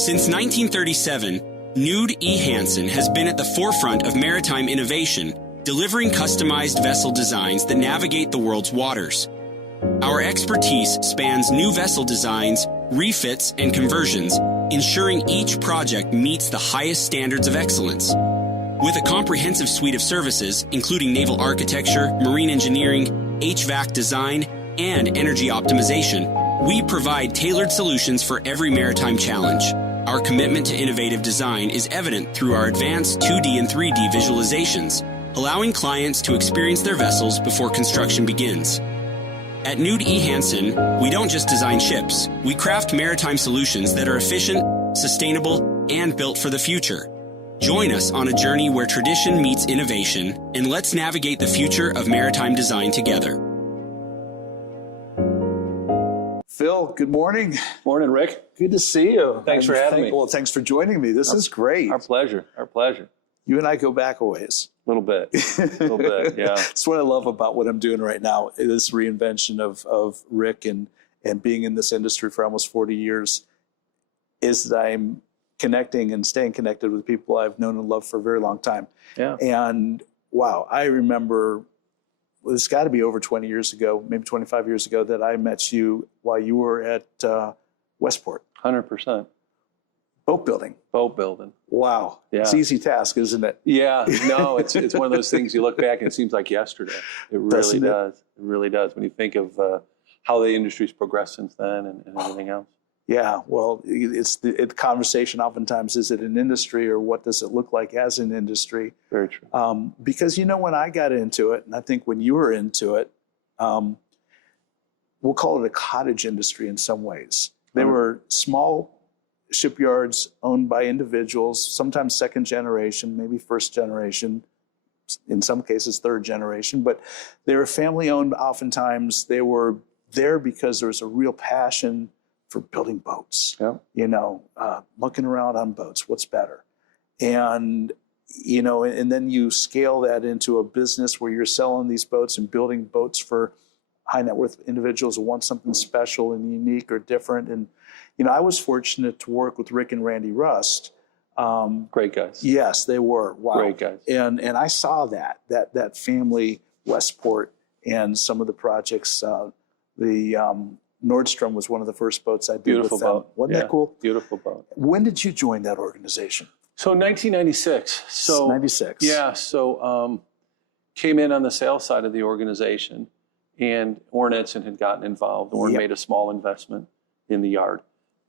Since 1937, Knud E. Hansen has been at the forefront of maritime innovation, delivering customized vessel designs that navigate the world's waters. Our expertise spans new vessel designs, refits, and conversions, ensuring each project meets the highest standards of excellence. With a comprehensive suite of services, including naval architecture, marine engineering, HVAC design, and energy optimization, we provide tailored solutions for every maritime challenge. Our commitment to innovative design is evident through our advanced 2D and 3D visualizations, allowing clients to experience their vessels before construction begins. At Knud E. Hansen, we don't just design ships, we craft maritime solutions that are efficient, sustainable, and built for the future. Join us on a journey where tradition meets innovation, and let's navigate the future of maritime design together. Phil, good morning. Morning, Rick. Good to see you. Thanks for having me. Well, thanks for joining me. This is great. Our pleasure. Our pleasure. You and I go back a ways. A little bit. A little bit, yeah. That's what I love about what I'm doing right now, this reinvention of Rick and being in this industry for almost 40 years, is that I'm connecting and staying connected with people I've known and loved for a very long time. Yeah. And wow, I remember, it's got to be over 20 years ago, maybe 25 years ago, that I met you while you were at Westport. 100%. Boat building. Boat building. Wow. Yeah. It's an easy task, isn't it? Yeah. No, it's one of those things you look back and it seems like yesterday. It really does. It really does when you think of how the industry's progressed since then and everything else. Yeah, well, it's the conversation oftentimes, is it an industry or what does it look like as an industry? Very true. Because, you know, when I got into it, and I think when you were into it, we'll call it a cottage industry in some ways. They were small shipyards owned by individuals, sometimes second generation, maybe first generation, in some cases third generation, but they were family owned oftentimes. They were there because there was a real passion for building boats, you know, mucking around on boats, what's better? And, you know, and then you scale that into a business where you're selling these boats and building boats for high net worth individuals who want something special and unique or different. And, you know, I was fortunate to work with Rick and Randy Rust. Great guys. Yes, they were. Wow. Great guys. And I saw that family, Westport, and some of the projects, Nordstrom was one of the first boats I did Beautiful with them. boat. Wasn't that cool? Beautiful boat. When did you join that organization? So 1996. So 96. Yeah. So came in on the sales side of the organization, and Orrin Edson had gotten involved. Orrin made a small investment in the yard,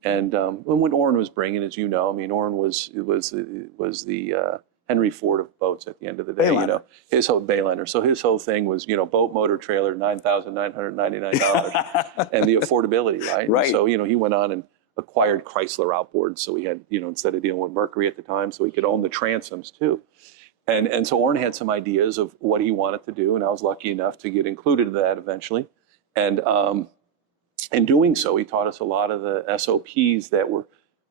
and when Orrin was bringing, as you know, I mean, Orrin was the Henry Ford of boats at the end of the day. Bayliner. You know, his whole Bayliner. So his whole thing was, you know, boat, motor, trailer, $9,999, and the affordability, right? Right. And so, you know, he went on and acquired Chrysler outboards. So he had, you know, instead of dealing with Mercury at the time, so he could own the transoms too. And so Orrin had some ideas of what he wanted to do, and I was lucky enough to get included in that eventually. And in doing so, he taught us a lot of the SOPs that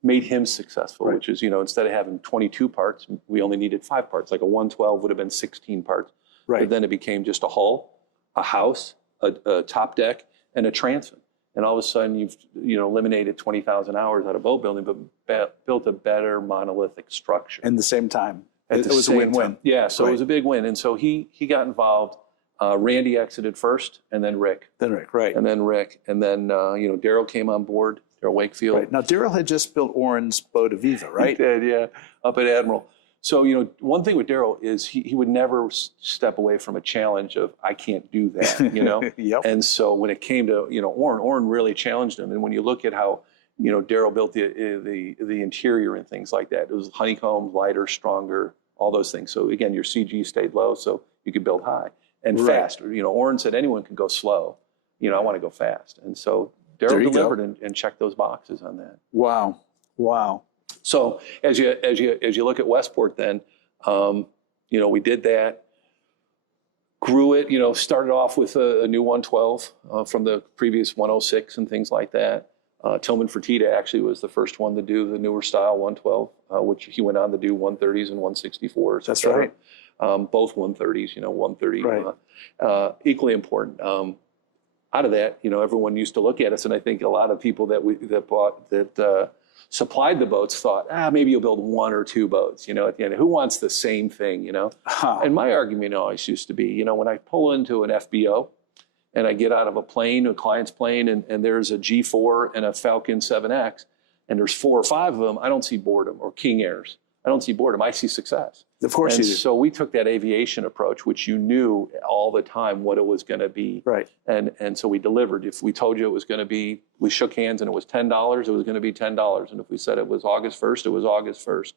made him successful, which is, you know, instead of having 22 parts, we only needed 5 parts. Like a 112 would have been 16 parts. But then it became just a hull, a house, a top deck, and a transom. And all of a sudden, you've, you know, eliminated 20,000 hours out of boat building, but built a better monolithic structure. At the same time. It was a win-win. Yeah, so it was a big win. And so he got involved. Randy exited first, and then Rick. And then Rick. And then, you know, Daryl came on board, Daryl Wakefield. Right. Now, Daryl had just built Orrin's boat Aviva, right? He did, yeah, up at Admiral. So, you know, one thing with Daryl is he would never step away from a challenge of, I can't do that, you know? And so when it came to, you know, Orrin really challenged him. And when you look at how, you know, Daryl built the interior and things like that, it was honeycomb, lighter, stronger, all those things. So again, your CG stayed low, so you could build high and fast. You know, Orrin said anyone can go slow. You know, I want to go fast. And so Daryl delivered and checked those boxes on that. Wow. So as you look at Westport, then, you know, we did that, grew it. You know, started off with a new 112 from the previous 106 and things like that. Tillman Fertitta actually was the first one to do the newer style 112, which he went on to do 130s and 164s. That's right. Both 130s, you know, 130, equally important. Out of that, you know, everyone used to look at us, and I think a lot of people that supplied the boats thought, maybe you'll build one or two boats, at the end. Who wants the same thing, And my argument always used to be, when I pull into an FBO and I get out of a plane, a client's plane, and there's a G4 and a Falcon 7X, and there's 4 or 5 of them, I don't see boredom, or King Airs. I don't see boredom. I see success. Of course you do. So we took that aviation approach, which you knew all the time what it was going to be. Right. And so we delivered. If we told you it was going to be, we shook hands and it was $10, it was going to be $10. And if we said it was August 1st, it was August 1st.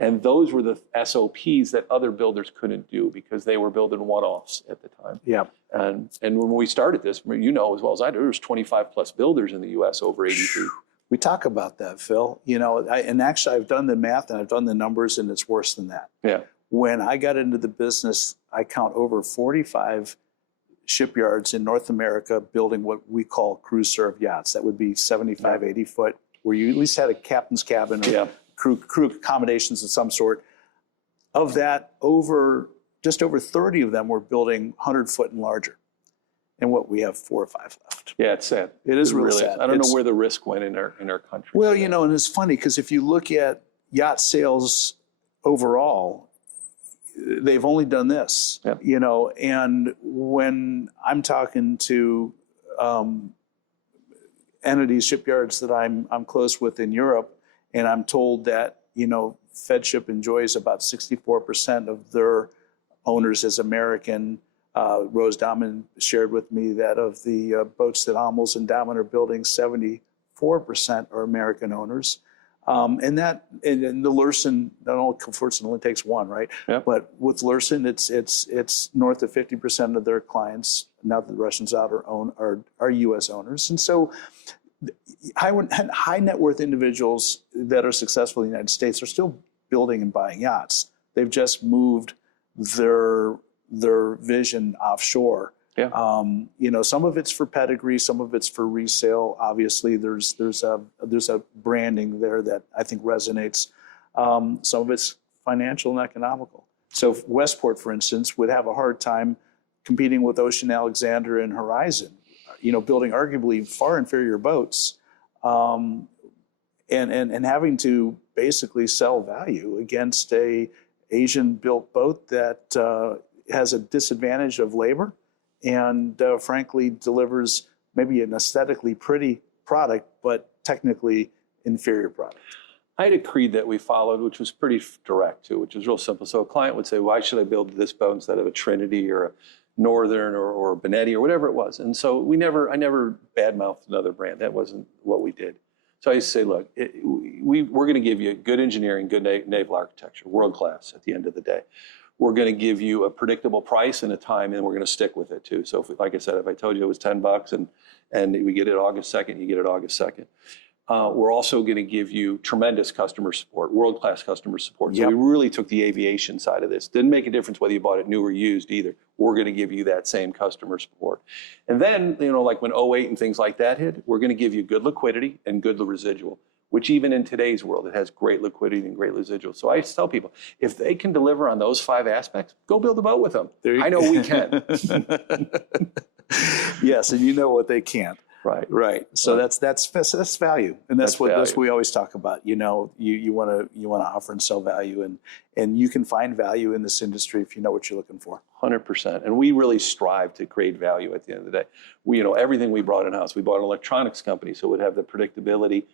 And those were the SOPs that other builders couldn't do because they were building one-offs at the time. Yeah. And when we started this, as well as I do, there was 25 plus builders in the U.S. over 80 feet. We talk about that, Phil. And actually, I've done the math and I've done the numbers, and it's worse than that. Yeah. When I got into the business, I count over 45 shipyards in North America building what we call cruise serve yachts. That would be 75, 80 foot, where you at least had a captain's cabin or crew accommodations of some sort. Of that, just over 30 of them were building 100 foot and larger. And we have 4 or 5 left. Yeah, it's sad. It is really sad. I don't know where the risk went in our country. Well, and it's funny because if you look at yacht sales overall, they've only done this. Yep. And when I'm talking to entities, shipyards that I'm close with in Europe, and I'm told that FedShip enjoys about 64% of their owners as American. Rose Dahman shared with me that of the boats that Hummels and Dahman are building, 74% are American owners. And the Lursen, unfortunately, only takes one, right? Yep. But with Lursen, it's north of 50% of their clients, now that the Russians out are U.S. owners. And so high net worth individuals that are successful in the United States are still building and buying yachts. They've just moved their vision offshore. Yeah. Some of it's for pedigree, some of it's for resale. Obviously, there's a branding there that I think resonates. Some of it's financial and economical. So Westport, for instance, would have a hard time competing with Ocean Alexander and Horizon, building arguably far inferior boats, and having to basically sell value against a Asian-built boat that has a disadvantage of labor and frankly delivers maybe an aesthetically pretty product, but technically inferior product. I had a creed that we followed, which was pretty direct too, which was real simple. So a client would say, why should I build this boat instead of a Trinity or a Northern or a Benetti or whatever it was? And so I never badmouthed another brand. That wasn't what we did. So I used to say, look, we're going to give you good engineering, good naval architecture, world class at the end of the day. We're going to give you a predictable price and a time, and we're going to stick with it too. So like I said, if I told you it was $10 and we get it August 2nd, you get it August 2nd. We're also going to give you tremendous customer support, world-class customer support. So Yep. we really took the aviation side of this. Didn't make a difference whether you bought it new or used either. We're going to give you that same customer support. And then, like when 08 and things like that hit, we're going to give you good liquidity and good residual, which even in today's world, it has great liquidity and great residual. So I tell people, if they can deliver on those 5 aspects, go build a boat with them. I know we can. Yes, and you know what they can't. Right. So that's value, and that's what we always talk about. You want to offer and sell value, and you can find value in this industry if you know what you're looking for. 100%, and we really strive to create value at the end of the day. We, everything we brought in house. We bought an electronics company, so it would have the predictability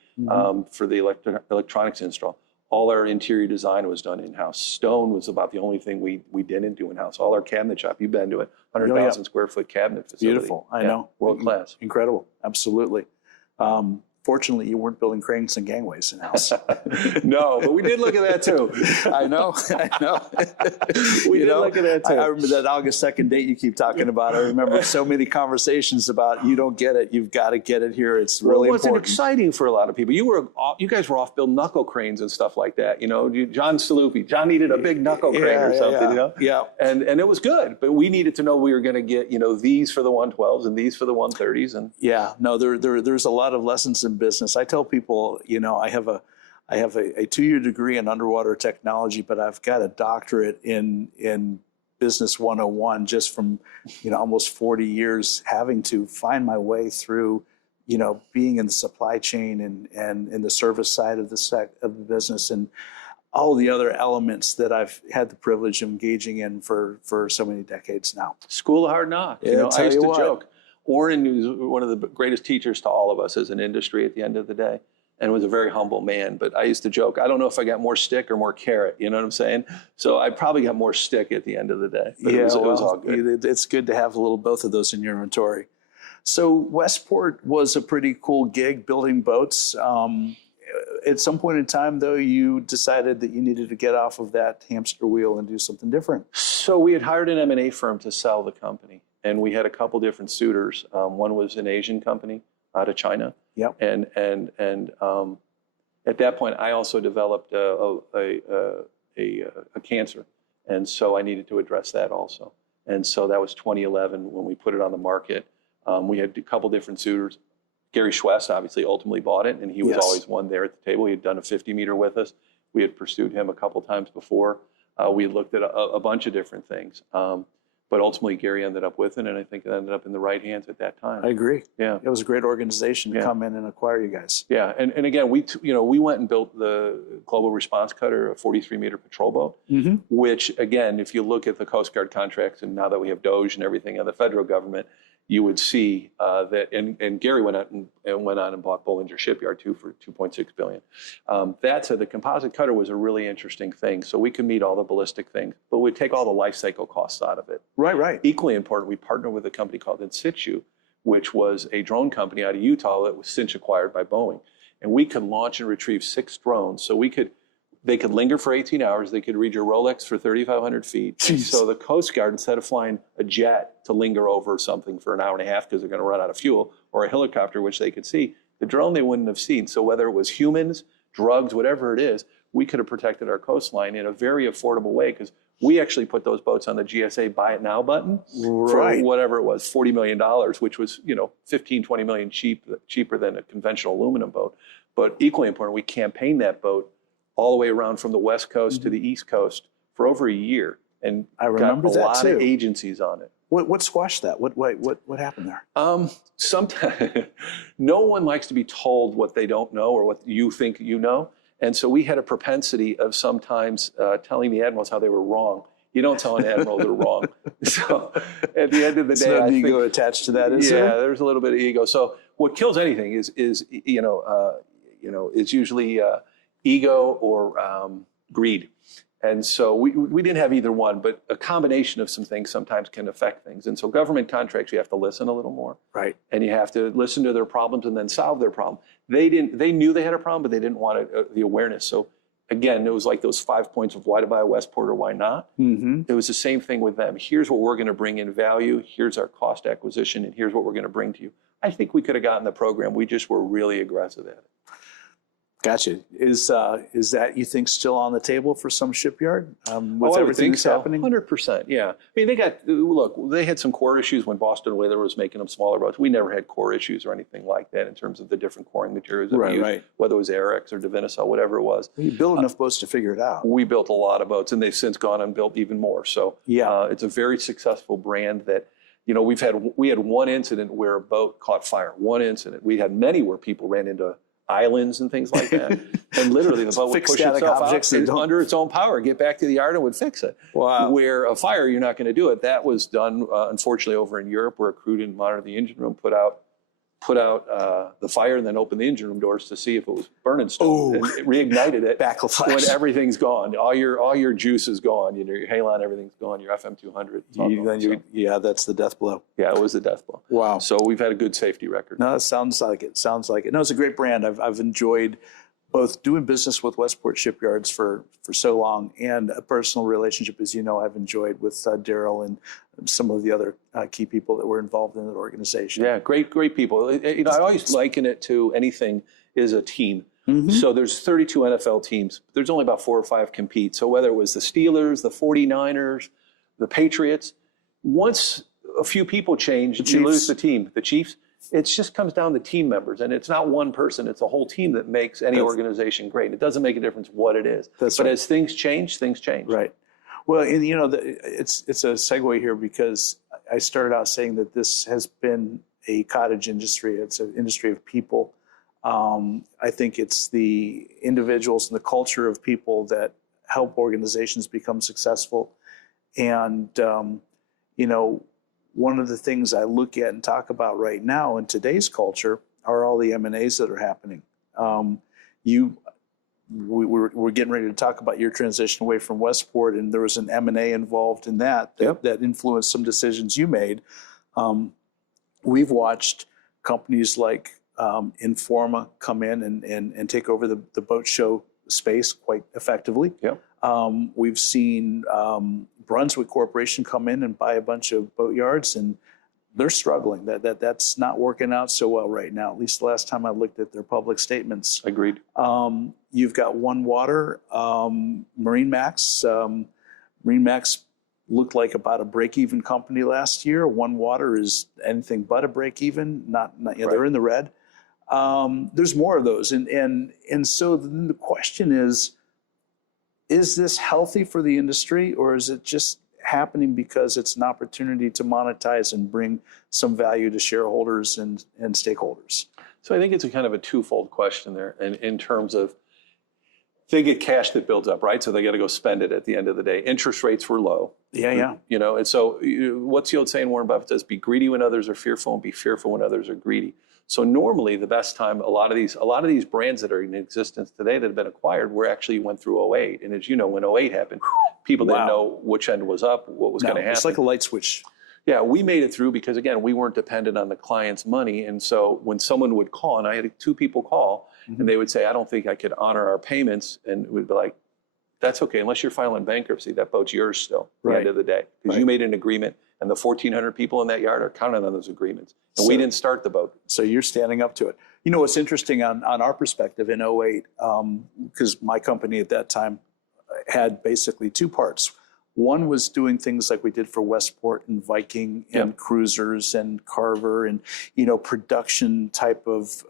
for the electronics install. All our interior design was done in-house. Stone was about the only thing we didn't do in-house. All our cabinet shop, you've been to it, 100,000 square foot cabinet facility. Beautiful, I know. World class. Incredible, absolutely. Fortunately, you weren't building cranes and gangways in-house. No, but we did look at that too. I know. We did look at that too. I remember that August 2nd date you keep talking about. I remember so many conversations about you don't get it, you've got to get it here. It's really important. It wasn't exciting for a lot of people. You guys were off building knuckle cranes and stuff like that. John Salupi. John needed a big knuckle crane or something. Yeah. And it was good, but we needed to know we were going to get these for the 112s and these for the 130s. And there's a lot of lessons in business. I tell people, I have a 2-year degree in underwater technology, but I've got a doctorate in business 101 just from almost 40 years having to find my way through being in the supply chain and in the service side of the business and all the other elements that I've had the privilege of engaging in for so many decades now. School of hard knocks. Yeah, I used to joke. Orrin was one of the greatest teachers to all of us as an industry at the end of the day, and was a very humble man. But I used to joke, I don't know if I got more stick or more carrot, you know what I'm saying? So I probably got more stick at the end of the day. But it was all good. It's good to have both of those in your inventory. So Westport was a pretty cool gig, building boats. At some point in time, though, you decided that you needed to get off of that hamster wheel and do something different. So we had hired an M&A firm to sell the company, and we had a couple different suitors. One was an Asian company out of China. Yep. And at that point, I also developed a cancer, and so I needed to address that also. And so that was 2011 when we put it on the market. We had a couple different suitors. Gary Schwest obviously ultimately bought it, and he was always one there at the table. He had done a 50-meter with us. We had pursued him a couple times before. We had looked at a bunch of different things. But ultimately, Gary ended up with it, and I think it ended up in the right hands at that time. I agree. Yeah, it was a great organization to come in and acquire you guys. Yeah, and again, we went and built the Global Response Cutter, a 43-meter patrol boat, which again, if you look at the Coast Guard contracts, and now that we have DOGE and everything in the federal government, you would see that, and Gary went out and went on and bought Bollinger Shipyard too for $2.6 billion. That said, the composite cutter was a really interesting thing. So we could meet all the ballistic things, but we'd take all the life cycle costs out of it. Right. Equally important, we partnered with a company called In Situ, which was a drone company out of Utah that was since acquired by Boeing. And we could launch and retrieve 6 drones. So they could linger for 18 hours. They could read your Rolex for 3,500 feet. So the Coast Guard, instead of flying a jet to linger over something for an hour and a half because they're going to run out of fuel, or a helicopter, which they could see, the drone they wouldn't have seen. So whether it was humans, drugs, whatever it is, we could have protected our coastline in a very affordable way, because we actually put those boats on the GSA Buy It Now button for whatever it was, $40 million, which was 15, 20 million cheaper than a conventional aluminum boat. But equally important, we campaigned that boat all the way around from the West Coast to the East Coast for over a year, and I remember got a lot of agencies on it. What squashed that? What happened there? Sometimes no one likes to be told what they don't know or what you think you know, and so we had a propensity of sometimes telling the admirals how they were wrong. You don't tell an admiral they're wrong. So at the end of the day, I think ego attached to that, is there? Yeah, there's a little bit of ego. So what kills anything is usually ego or greed. And so we didn't have either one, but a combination of some things sometimes can affect things. And so government contracts, you have to listen a little more. Right. And you have to listen to their problems and then solve their problem. They knew they had a problem, but they didn't want the awareness. So again, it was like those 5 points of why to buy a Westport or why not. It was the same thing with them. Here's what we're going to bring in value. Here's our cost acquisition, and here's what we're going to bring to you. I think we could have gotten the program. We just were really aggressive at it. Gotcha. Is that, you think, still on the table for some shipyard with I everything that's so. happening? 100%, yeah. I mean, they had some core issues when Boston Whaler was making them smaller boats. We never had core issues or anything like that in terms of the different coring materials that we used, whether it was Arex or Divinisol, whatever it was. You built enough boats to figure it out. We built a lot of boats, and they've since gone and built even more. So it's a very successful brand that, we had one incident where a boat caught fire. One incident. We had many where people ran into islands and things like that. And literally the boat would push itself out under its own power, get back to the yard and would fix it. Wow. Where a fire, you're not going to do it. That was done, unfortunately, over in Europe, where a crew didn't monitor the engine room, put out the fire, and then opened the engine room doors to see if it was burning stone. And it reignited it. Backflash. When everything's gone. All your juice is gone. Your halon, everything's gone. Your FM200. Yeah, that's the death blow. Yeah, it was the death blow. Wow. So we've had a good safety record. No, it sounds like it. No, it's a great brand. I've enjoyed both doing business with Westport shipyards for so long, and a personal relationship, as you know, I've enjoyed with Daryl and some of the other key people that were involved in that organization. Yeah, great people. I always liken it to anything is a team. So there's 32 NFL teams. There's only about 4 or 5 compete. So whether it was the Steelers, the 49ers, the Patriots, once a few people change, you lose the team. The Chiefs, it just comes down to team members, and it's not one person, it's a whole team that makes any organization great. It doesn't make a difference what it is. But as things change, things change. Right. Well, and it's a segue here, because I started out saying that this has been a cottage industry. It's an industry of people. I think it's the individuals and the culture of people that help organizations become successful. And, you know, one of the things I look at and talk about right now in today's culture are all the M&As that are happening. We're getting ready to talk about your transition away from Westport, and there was an M&A involved in that influenced some decisions you made. We've watched companies like Informa come in and take over the boat show space quite effectively. Yep. We've seen Brunswick Corporation come in and buy a bunch of boatyards, and they're struggling. That's not working out so well right now, at least the last time I looked at their public statements. Agreed. You've got One Water, MarineMax. MarineMax looked like about a break-even company last year. One Water is anything but a break-even. Not right. They're in the red. There's more of those, and so then the question is this healthy for the industry, or is it just happening because it's an opportunity to monetize and bring some value to shareholders and stakeholders? So I think it's a kind of a twofold question there, and in terms of they get cash that builds up, right? So they got to go spend it at the end of the day. Interest rates were low. Yeah. You know, and so what's the old saying? Warren Buffett says, "Be greedy when others are fearful, and be fearful when others are greedy." So normally, the best time, a lot of these brands that are in existence today that have been acquired, actually went through 2008. And as you know, when 2008 happened, people didn't know which end was up, what was going to happen. It's like a light switch. Yeah, we made it through because, again, we weren't dependent on the client's money. And so when someone would call, and I had 2 people call, and they would say, "I don't think I could honor our payments," and we'd be like, "That's okay, unless you're filing bankruptcy, that boat's yours still at the end of the day, because you made an agreement, and the 1,400 people in that yard are counting on those agreements. And we didn't start the boat." So you're standing up to it. You know, what's interesting on our perspective in 2008, because my company at that time had basically 2 parts. One was doing things like we did for Westport and Viking and cruisers and Carver and, you know, production type of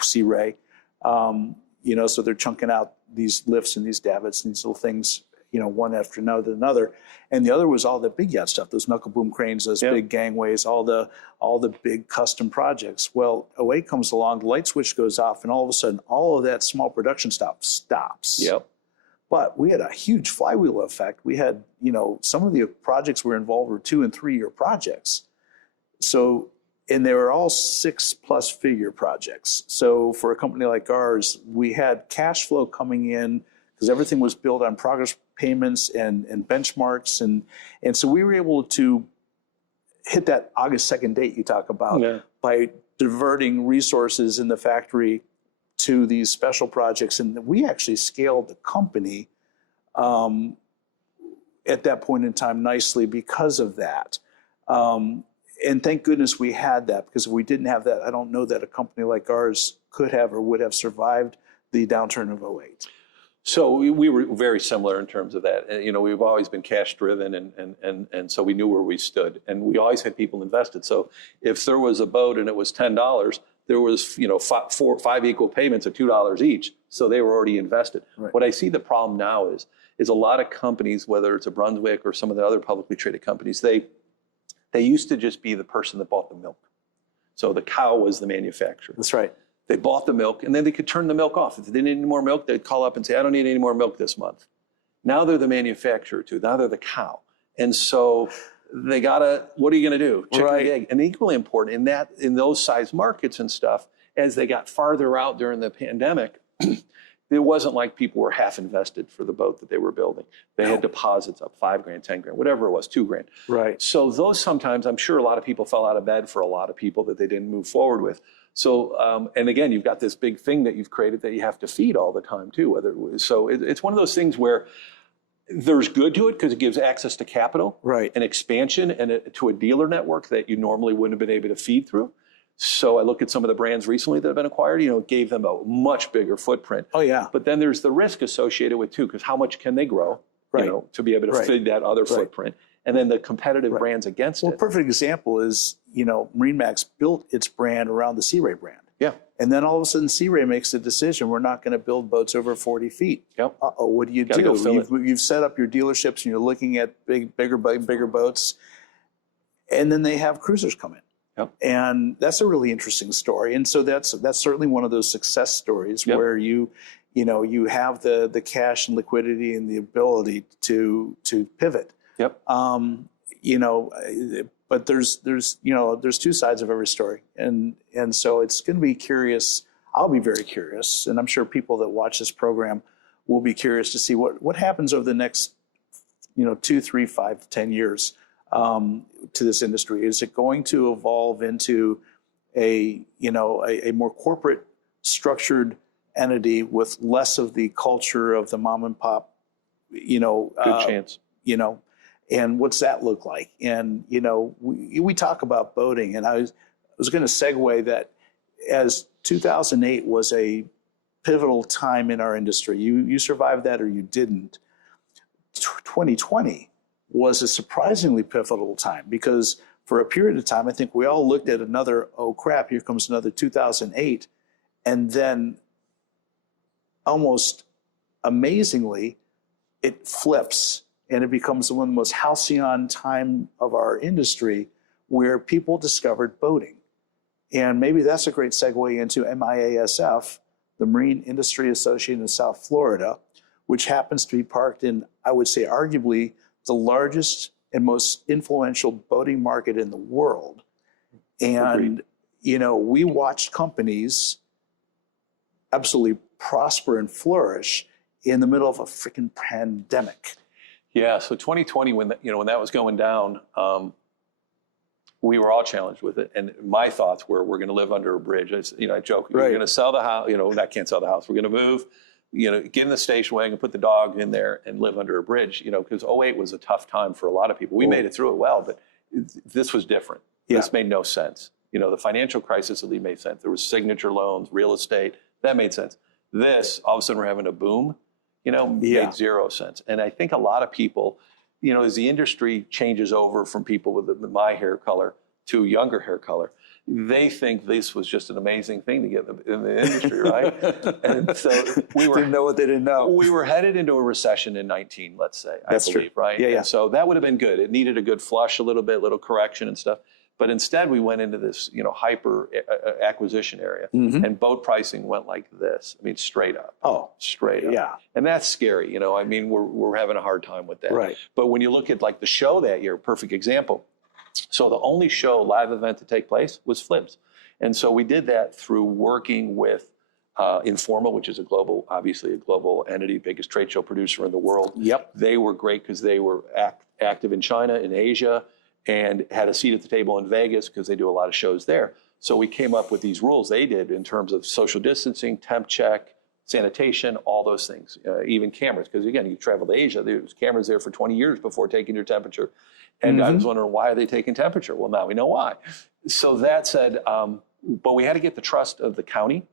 Sea Ray. You know, so they're chunking out these lifts and these davits and these little things, you know, one after another. And the other was all the big yacht stuff, those knuckle boom cranes, those big gangways, all the big custom projects. Well, 2008 comes along, the light switch goes off, and all of a sudden, all of that small production stuff stops. Yep. But we had a huge flywheel effect. We had, you know, some of the projects we were involved were 2- and 3-year projects. So, and they were all 6+ figure projects. So for a company like ours, we had cash flow coming in because everything was built on progress payments and benchmarks. And so we were able to hit that August 2nd date you talk about by diverting resources in the factory to these special projects. And we actually scaled the company at that point in time nicely because of that. And thank goodness we had that, because if we didn't have that, I don't know that a company like ours could have or would have survived the downturn of 2008. So we were very similar in terms of that. And, you know, we've always been cash driven, and so we knew where we stood, and we always had people invested. So if there was a boat and it was $10, there was, you know, 5 equal payments of $2 each. So they were already invested. Right. What I see the problem now is a lot of companies, whether it's a Brunswick or some of the other publicly traded companies, they used to just be the person that bought the milk. So the cow was the manufacturer. That's right. They bought the milk, and then they could turn the milk off. If they didn't need any more milk, they'd call up and say, "I don't need any more milk this month." Now they're the manufacturer too. Now they're the cow. And so they gotta, what are you gonna do? Chicken and egg. And equally important in those size markets and stuff, as they got farther out during the pandemic, it wasn't like people were half invested for the boat that they were building. They had deposits up $5,000, $10,000, whatever it was, $2,000. Right. So those sometimes, I'm sure a lot of people fell out of bed for a lot of people that they didn't move forward with. So, and again, you've got this big thing that you've created that you have to feed all the time too. So it's one of those things where there's good to it because it gives access to capital, and expansion, and to a dealer network that you normally wouldn't have been able to feed through. So I look at some of the brands recently that have been acquired, you know, it gave them a much bigger footprint. Oh, yeah. But then there's the risk associated with too, because how much can they grow, you know, to be able to feed that other footprint? And then the competitive brands against it. Well, a perfect example is, you know, MarineMax built its brand around the Sea Ray brand. Yeah. And then all of a sudden, Sea Ray makes the decision, we're not going to build boats over 40 feet. Yep. Uh-oh, what do? You've set up your dealerships and you're looking at bigger boats, and then they have cruisers come in. Yep. And that's a really interesting story. And so that's certainly one of those success stories where you have the cash and liquidity and the ability to pivot. Yep. But there's two sides of every story, and so it's going to be curious. I'll be very curious, and I'm sure people that watch this program will be curious to see what happens over the next 2, 3, 5 to 10 years to this industry. Is it going to evolve into a more corporate structured entity with less of the culture of the mom and pop? Good chance. And what's that look like? And we talk about boating, and I was going to segue that as 2008 was a pivotal time in our industry. You survived that or you didn't. 2020 was a surprisingly pivotal time because for a period of time, I think we all looked at another, oh crap, here comes another 2008. And then almost amazingly, it flips and it becomes one of the most halcyon time of our industry where people discovered boating. And maybe that's a great segue into MIASF, the Marine Industry Association of South Florida, which happens to be parked in, I would say, arguably the largest and most influential boating market in the world. And, we watched companies absolutely prosper and flourish in the middle of a freaking pandemic. Yeah, so 2020, when that was going down, we were all challenged with it. And my thoughts were, we're going to live under a bridge. I joke, we're going to sell the house. I can't sell the house. We're going to move, get in the station wagon, put the dog in there, and live under a bridge. Because 2008 was a tough time for a lot of people. We made it through it well, but this was different. Yeah. This made no sense. The financial crisis at least made sense. There was signature loans, real estate. That made sense. This, all of a sudden, we're having a boom. Made zero sense. And I think a lot of people, as the industry changes over from people with my hair color to younger hair color, they think this was just an amazing thing to get in the industry, right? And so we didn't know what they didn't know. We were headed into a recession in 19, let's say, That's I believe, true. right? Yeah, yeah. And so that would have been good. It needed a good flush, a little correction and stuff. But instead, we went into this, hyper acquisition area, and boat pricing went like this. I mean, straight up. Oh, straight up. Yeah. And that's scary. We're having a hard time with that. Right. But when you look at like the show that year, perfect example. So the only live event to take place was FLIBS, and so we did that through working with Informa, which is obviously a global entity, biggest trade show producer in the world. Yep. They were great because they were active in China, in Asia, and had a seat at the table in Vegas because they do a lot of shows there. So we came up with these rules they did in terms of social distancing, temp check, sanitation, all those things, even cameras. Because again, you travel to Asia, there's cameras there for 20 years before taking your temperature. And I was wondering, why are they taking temperature? Well, now we know why. So that said, but we had to get the trust of the county,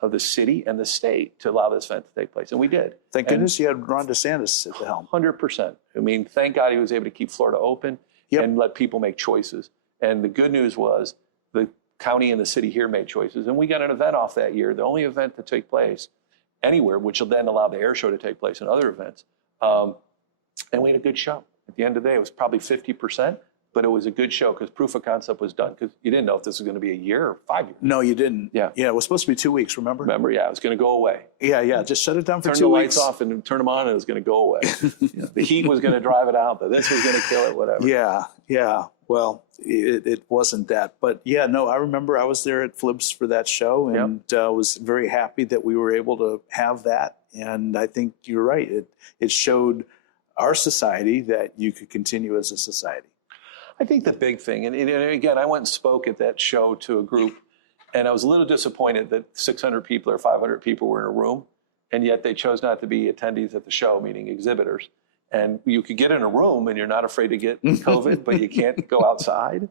of the city, and the state to allow this event to take place. And we did. Thank goodness you had Ron DeSantis at the helm. 100%. I mean, thank God he was able to keep Florida open. Yep. And let people make choices. And the good news was the county and the city here made choices. And we got an event off that year, the only event to take place anywhere, which will then allow the air show to take place and other events. And we had a good show. At the end of the day, it was probably 50%, but it was a good show because proof of concept was done because you didn't know if this was going to be a year or 5 years. No, you didn't. Yeah. Yeah, it was supposed to be 2 weeks, remember? Yeah, it was going to go away. Yeah, just shut it down for 2 weeks. Turn the lights off and turn them on and it was going to go away. The heat was going to drive it out, but this was going to kill it, whatever. Yeah. Well, it wasn't that. But yeah, no, I remember I was there at FLIBS for that show and was very happy that we were able to have that. And I think you're right. It showed our society that you could continue as a society. I think the big thing, and again, I went and spoke at that show to a group, and I was a little disappointed that 600 people or 500 people were in a room, and yet they chose not to be attendees at the show, meaning exhibitors. And you could get in a room and you're not afraid to get COVID, but you can't go outside.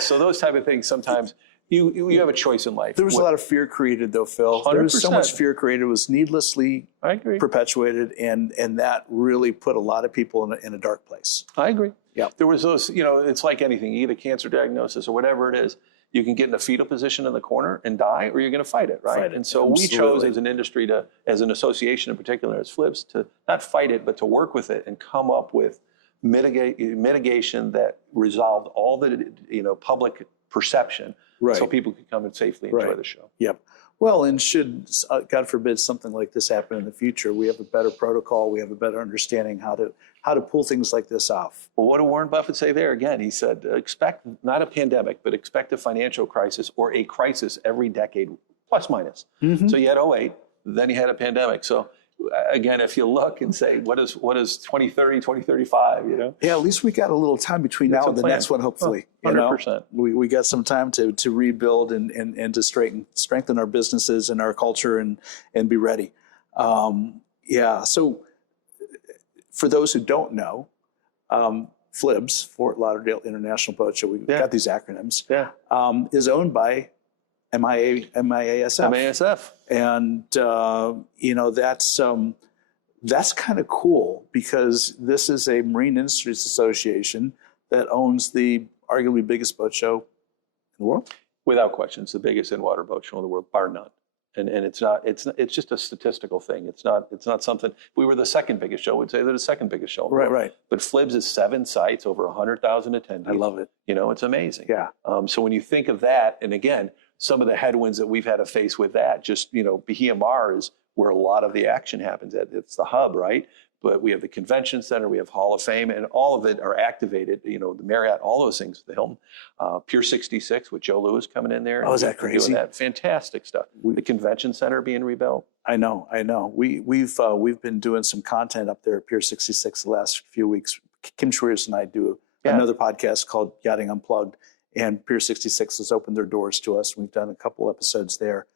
So those type of things, sometimes you have a choice in life. There was a lot of fear created, though, Phil. 100%. There was so much fear created. It was needlessly perpetuated, and that really put a lot of people in a dark place. I agree. Yeah. There was those, it's like anything, either cancer diagnosis or whatever it is. You can get in a fetal position in the corner and die, or you're going to fight it, right? And so we chose as an industry as an association in particular, as FLIBS, to not fight it, but to work with it and come up with mitigation that resolved all the public perception, Right. so people can come and safely enjoy the show. Yep. Well, and should, God forbid, something like this happen in the future, we have a better protocol, we have a better understanding how to pull things like this off. Well, what did Warren Buffett say there? Again, he said, expect not a pandemic, but expect a financial crisis or a crisis every decade, plus minus. So you had 08, then you had a pandemic. So again, if you look and say, what is 2030, 2035, you know? Yeah, at least we got a little time between now and the next one, hopefully. 100%. We got some time to rebuild and to strengthen our businesses and our culture and be ready. So for those who don't know, FLIBS, Fort Lauderdale International Boat Show, we've got these acronyms, is owned by MIASF. MASF. And, that's kind of cool because this is a Marine Industries Association that owns the arguably biggest boat show in the world. Without question, it's the biggest in-water boat show in the world, bar none. And it's just a statistical thing. It's not something, if we were the second biggest show, we'd say they're the second biggest show in the world. Right. But FLIBS is 7 sites, over 100,000 attendees. I love it. It's amazing. Yeah. So when you think of that, and again, some of the headwinds that we've had to face with that, just, Bahia Mar is where a lot of the action happens at. It's the hub, right? But we have the convention center, we have Hall of Fame, and all of it are activated, the Marriott, all those things, the Hilton, Pier 66 with Joe Louis coming in there. Oh, is that crazy? Doing that. Fantastic stuff. The convention center being rebuilt. I know. We've been doing some content up there at Pier 66 the last few weeks. Kim Schweiers and I do another podcast called Yachting Unplugged, and Pier 66 has opened their doors to us. We've done a couple episodes there.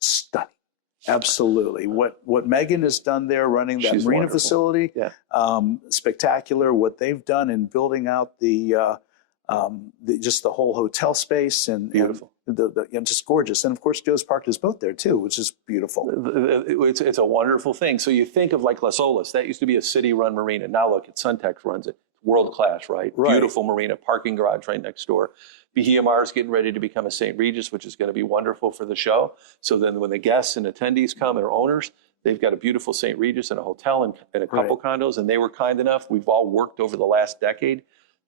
Stunning. Absolutely. What Megan has done there running that She's marina wonderful. facility, spectacular. What they've done in building out just the whole hotel space and Beautiful. And just gorgeous. And of course, Joe's parked his boat there too, which is beautiful. It's a wonderful thing. So you think of like Las Olas, that used to be a city-run marina. Now look, Suntex runs it. World class, right? Beautiful marina, parking garage right next door. Bahia Mar is getting ready to become a St. Regis, which is going to be wonderful for the show. So then when the guests and attendees come, or owners, they've got a beautiful St. Regis and a hotel and a couple condos, and they were kind enough. We've all worked over the last decade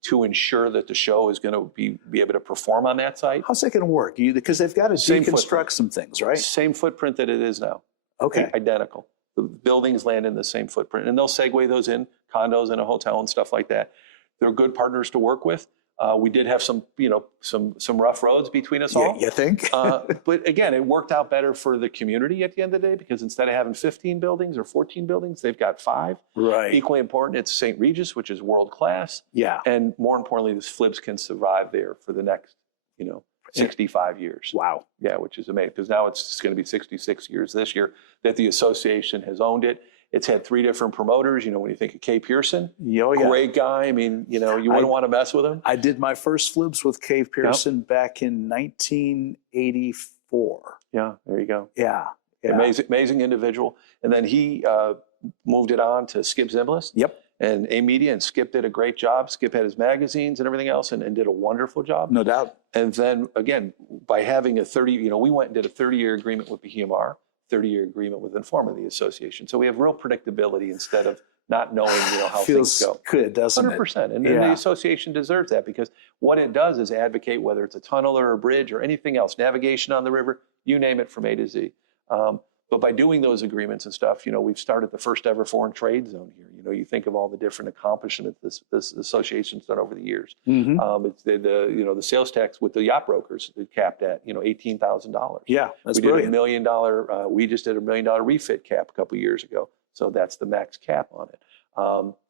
to ensure that the show is going to be able to perform on that site. How's that going to work? Because they've got to deconstruct some things, right? Same footprint that it is now. Okay. Identical. The buildings land in the same footprint, and they'll segue those in, condos and a hotel and stuff like that. They're good partners to work with. We did have some rough roads between us all. You think? But again, it worked out better for the community at the end of the day, because instead of having 15 buildings or 14 buildings, they've got 5. Right. Equally important, it's St. Regis, which is world class. Yeah. And more importantly, this FLIBS can survive there for the next, 65 years. Wow. Yeah, which is amazing, because now it's going to be 66 years this year that the association has owned it. It's had 3 different promoters. When you think of Kay Pearson, great guy. I mean, you wouldn't want to mess with him. I did my first FLIBS with Kay Pearson back in 1984. Yeah, there you go. Yeah. Amazing individual. And then he moved it on to Skip Zimbalist. Yep. And A Media, and Skip did a great job. Skip had his magazines and everything else, and did a wonderful job. No doubt. And then again, by having a 30, we went and did a 30-year agreement with Bahia Mar, 30-year agreement with Informa, the association. So we have real predictability instead of not knowing, how things go. Good, doesn't 100%. And the association deserves that, because what it does is advocate, whether it's a tunnel or a bridge or anything else, navigation on the river, you name it, from A to Z. But by doing those agreements and stuff, we've started the first ever foreign trade zone here. You think of all the different accomplishments this association's done over the years. Mm-hmm. It's the sales tax with the yacht brokers capped at $18,000. Yeah, that's we brilliant. Did $1 million. We just did $1 million refit cap a couple years ago, so that's the max cap on it.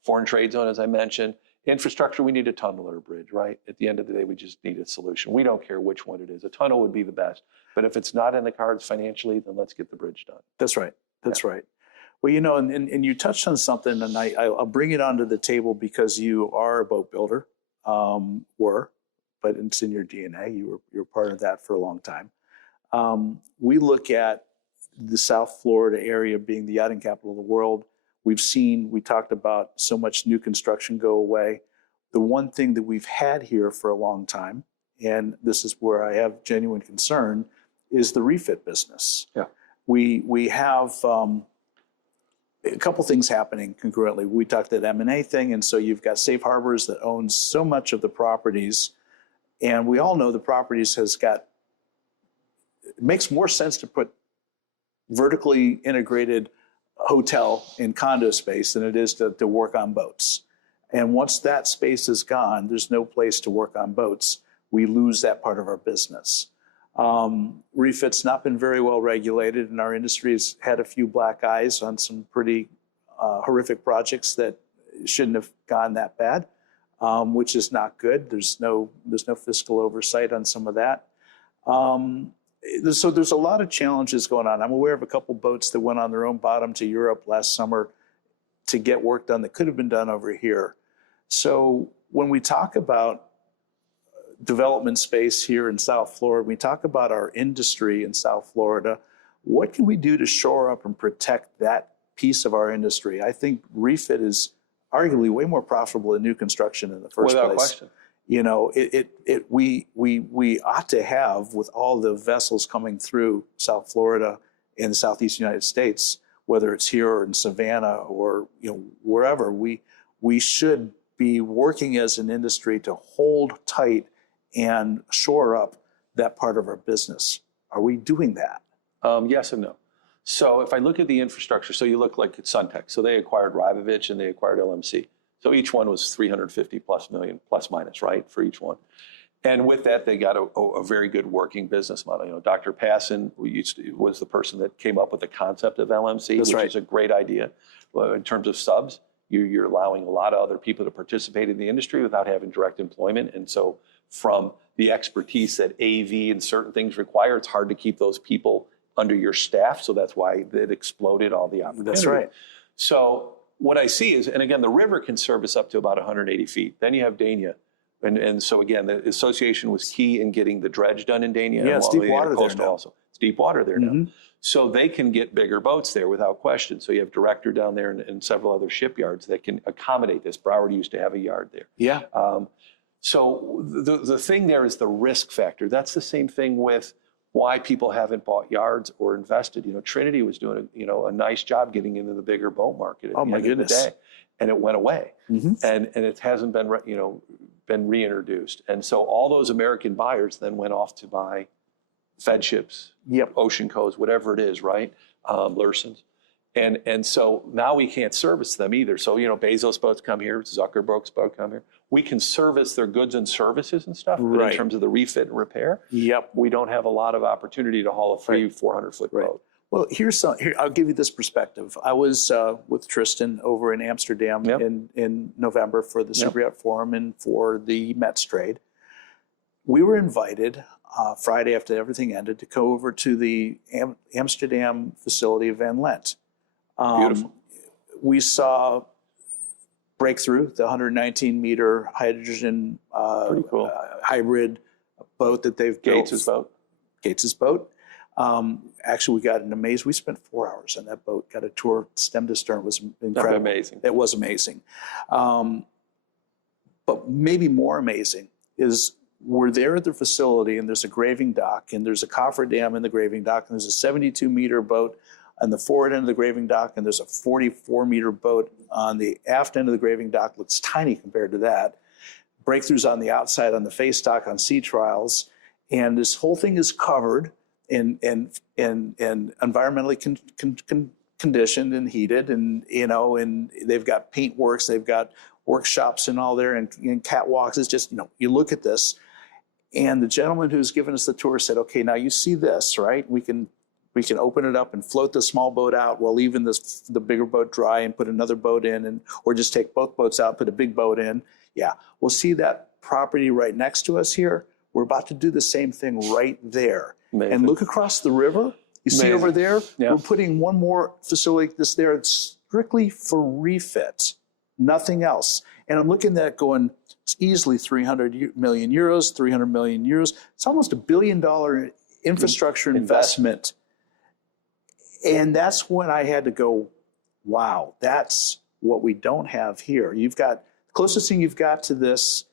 Foreign trade zone, as I mentioned. Infrastructure, we need a tunnel or a bridge, right? At the end of the day, we just need a solution. We don't care which one it is. A tunnel would be the best. But if it's not in the cards financially, then let's get the bridge done. That's right. That's right. Well, and you touched on something, and I'll bring it onto the table because you are a boat builder, but it's in your DNA. You're part of that for a long time. We look at the South Florida area being the yachting capital of the world. We talked about so much new construction go away. The one thing that we've had here for a long time, and this is where I have genuine concern, is the refit business. Yeah. We have a couple things happening concurrently. We talked that M&A thing, and so you've got Safe Harbors that owns so much of the properties, And we all know the properties it makes more sense to put vertically integrated hotel and condo space than it is to work on boats. And once that space is gone, there's no place to work on boats. We lose that part of our business. Refit's not been very well regulated, and our industry has had a few black eyes on some pretty horrific projects that shouldn't have gone that bad, which is not good. There's no fiscal oversight on some of that. So there's a lot of challenges going on. I'm aware of a couple boats that went on their own bottom to Europe last summer to get work done that could have been done over here. So when we talk about development space here in South Florida, we talk about our industry in South Florida, what can we do to shore up and protect that piece of our industry? I think refit is arguably way more profitable than new construction in the first place. Without question. You know, we ought to have, with all the vessels coming through South Florida and the Southeast United States, whether it's here or in Savannah or wherever, we should be working as an industry to hold tight and shore up that part of our business. Are we doing that? Yes and no. So if I look at the infrastructure, so you look like at Suntech. So they acquired Rybovich and they acquired LMC. So each one was 350 plus million, plus minus, right, for each one. And with that, they got a very good working business model. You know, Dr. Passon was the person that came up with the concept of LMC, which is a great idea. In terms of subs, you're allowing a lot of other people to participate in the industry without having direct employment. And so from the expertise that AV and certain things require, it's hard to keep those people under your staff. So that's why it exploded all the opportunity. That's right. So what I see is, and again, the river can service up to about 180 feet. Then you have Dania. And so again, the association was key in getting the dredge done in Dania. Yeah, it's deep water there now. Also. It's deep water there now. So they can get bigger boats there without question. So you have Director down there and several other shipyards that can accommodate this. Broward used to have a yard there. Yeah. So the thing there is the risk factor. That's the same thing with why people haven't bought yards or invested. You know, Trinity was doing a nice job getting into the bigger boat market at the end of the day, and it went away, and it hasn't been been reintroduced. And so all those American buyers then went off to buy Fed ships, Ocean Coast, whatever it is, right? Lursons. And so now we can't service them either. So, Bezos boats come here, Zuckerberg's boat come here. We can service their goods and services and stuff, but in terms of the refit and repair, we don't have a lot of opportunity to haul a 400-foot boat. Well, here I'll give you this perspective. I was with Tristan over in Amsterdam in November for the Superyacht Forum and for the Mets trade. We were invited Friday after everything ended to go over to the Amsterdam facility of Van Lent. Beautiful. We saw Breakthrough, the 119-meter hydrogen pretty cool hybrid boat that they've built. Gates's boat. Actually, we got an amazing. We spent 4 hours on that boat. Got a tour stem to stern. It was incredible. Amazing. It was amazing. But maybe more amazing is we're there at the facility, and there's a graving dock, and there's a cofferdam in the graving dock, and there's a 72-meter boat on the forward end of the graving dock, and there's a 44-meter boat on the aft end of the graving dock. Looks tiny compared to that. Breakthroughs on the outside on the face dock on sea trials, and this whole thing is covered and environmentally conditioned and heated, and and they've got paint works, they've got workshops and all there, and catwalks. It's just you look at this, and the gentleman who's given us the tour said, "Okay, now you see this, right? We can open it up and float the small boat out while leaving the bigger boat dry and put another boat in, or just take both boats out, put a big boat in. Yeah, we'll see that property right next to us here. We're about to do the same thing right there." Amazing. And look across the river. You see over there, we're putting one more facility like this there. It's strictly for refit, nothing else. And I'm looking at it going, it's easily 300 million euros, 300 million euros. It's almost $1 billion infrastructure investment. And that's when I had to go, wow, that's what we don't have here. The closest thing you've got to this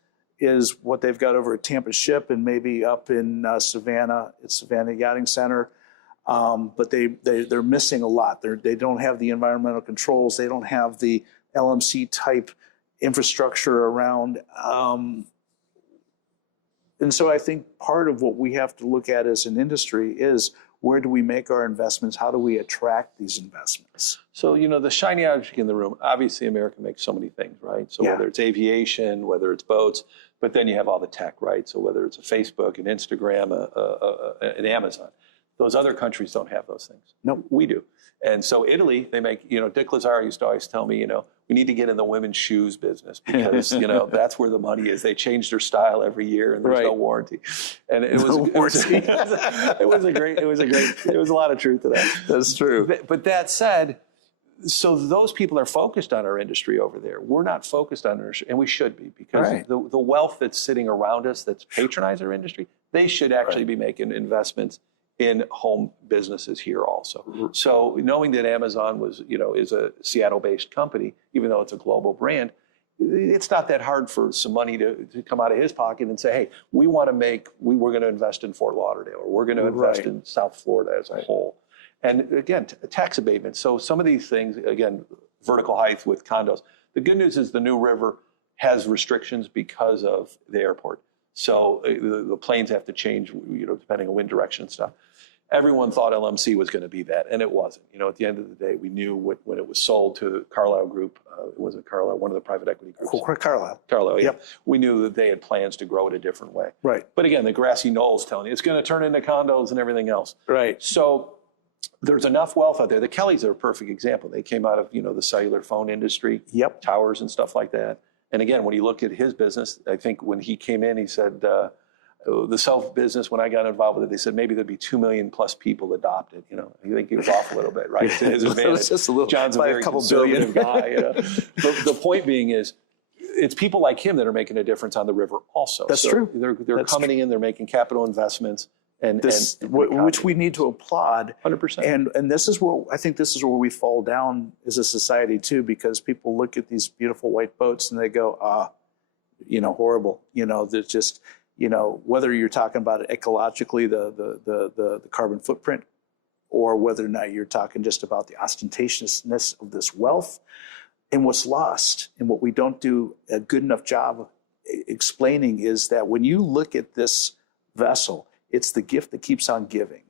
is what they've got over at Tampa Ship and maybe up in Savannah, at Savannah Yachting Center. But they're missing a lot. They don't have the environmental controls. They don't have the LMC type infrastructure around. And so I think part of what we have to look at as an industry is, where do we make our investments? How do we attract these investments? So, the shiny object in the room, obviously America makes so many things, right? So whether it's aviation, whether it's boats, but then you have all the tech, right? So whether it's a Facebook, an Instagram, an Amazon, those other countries don't have those things. No, we do. And so Italy, they make, Dick Lazar used to always tell me, we need to get in the women's shoes business because, that's where the money is. They change their style every year and there's no warranty. And it was a lot of truth to that. That's true. But that said, so those people are focused on our industry over there. We're not focused on our industry, and we should be, because the wealth that's sitting around us that's patronized our industry, they should actually be making investments in home businesses here also. So knowing that Amazon was, is a Seattle-based company, even though it's a global brand, it's not that hard for some money to come out of his pocket and say, hey, we're going to invest in Fort Lauderdale, or we're going to invest in South Florida as a whole. And again, tax abatement. So some of these things, again, vertical height with condos. The good news is the new river has restrictions because of the airport. So the planes have to change, depending on wind direction and stuff. Everyone thought LMC was going to be that, and it wasn't. At the end of the day, we knew when it was sold to the Carlyle Group, it wasn't Carlyle, one of the private equity groups. Carlyle, yeah. Yep. We knew that they had plans to grow it a different way. Right. But again, the grassy knoll's telling you it's going to turn into condos and everything else. Right. So there's enough wealth out there. The Kellys are a perfect example. They came out of, the cellular phone industry, towers and stuff like that. And again, when you look at his business, I think when he came in, he said, the self business, when I got involved with it, they said maybe there'd be 2 million plus people adopted. I think he was off a little bit, right? To his advantage. Just a little, John's a very conservative guy. The point being is, it's people like him that are making a difference on the river also. That's true. They're coming in, they're making capital investments. Which we need to applaud. 100%. And this is where I think we fall down as a society too, because people look at these beautiful white boats and they go, horrible. There's just, whether you're talking about it ecologically, the carbon footprint, or whether or not you're talking just about the ostentatiousness of this wealth and what's lost, and what we don't do a good enough job explaining is that when you look at this vessel, it's the gift that keeps on giving.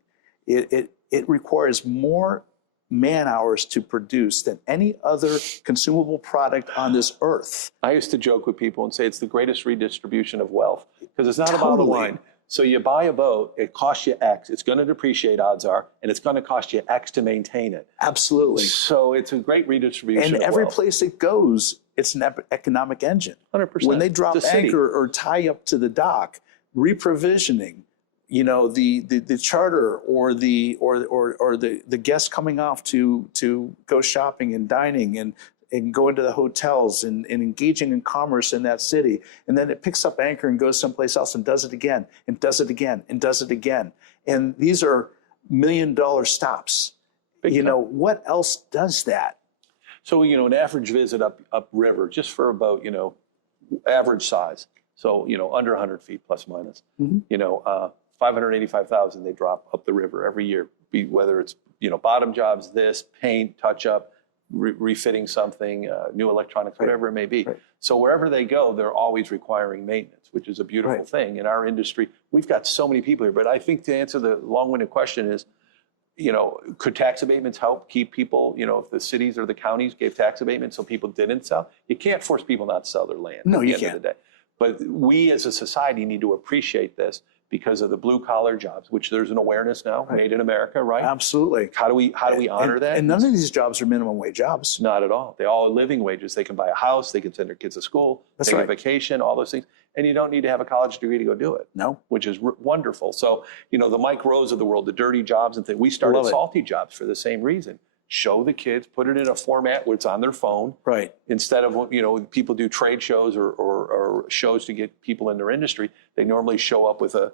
It requires more man hours to produce than any other consumable product on this earth. I used to joke with people and say it's the greatest redistribution of wealth, because it's not about the line. So you buy a boat, it costs you X, it's going to depreciate, odds are, and it's going to cost you X to maintain it. Absolutely. So it's a great redistribution and of every wealth. place it goes, it's an economic engine. 100%. When they drop anchor or tie up to the dock, reprovisioning, the charter or the guests coming off to go shopping and dining and go into the hotels and engaging in commerce in that city. And then it picks up anchor and goes someplace else and does it again and does it again and does it again. And these are $1 million stops. What else does that? So, an average visit up river, just for about, average size. So, under 100 feet plus minus, 585,000 they drop up the river every year, whether it's, bottom jobs, paint, touch up, refitting something, new electronics, whatever it may be. Right. So wherever they go, they're always requiring maintenance, which is a beautiful thing. In our industry, we've got so many people here. But I think to answer the long-winded question is, could tax abatements help keep people, if the cities or the counties gave tax abatements so people didn't sell? You can't force people not to sell their land at the end of the day. But we as a society need to appreciate this because of the blue collar jobs, which there's an awareness now, made in America, right? Absolutely. How do we honor that? And none of these jobs are minimum wage jobs. Not at all. They all are living wages. They can buy a house, they can send their kids to school, take a vacation, all those things. And you don't need to have a college degree to go do it. No. Which is wonderful. So, the Mike Rose of the world, the dirty jobs and things, we started salty jobs for the same reason. Show the kids, put it in a format where it's on their phone. Right. Instead of, people do trade shows or shows to get people in their industry, they normally show up with a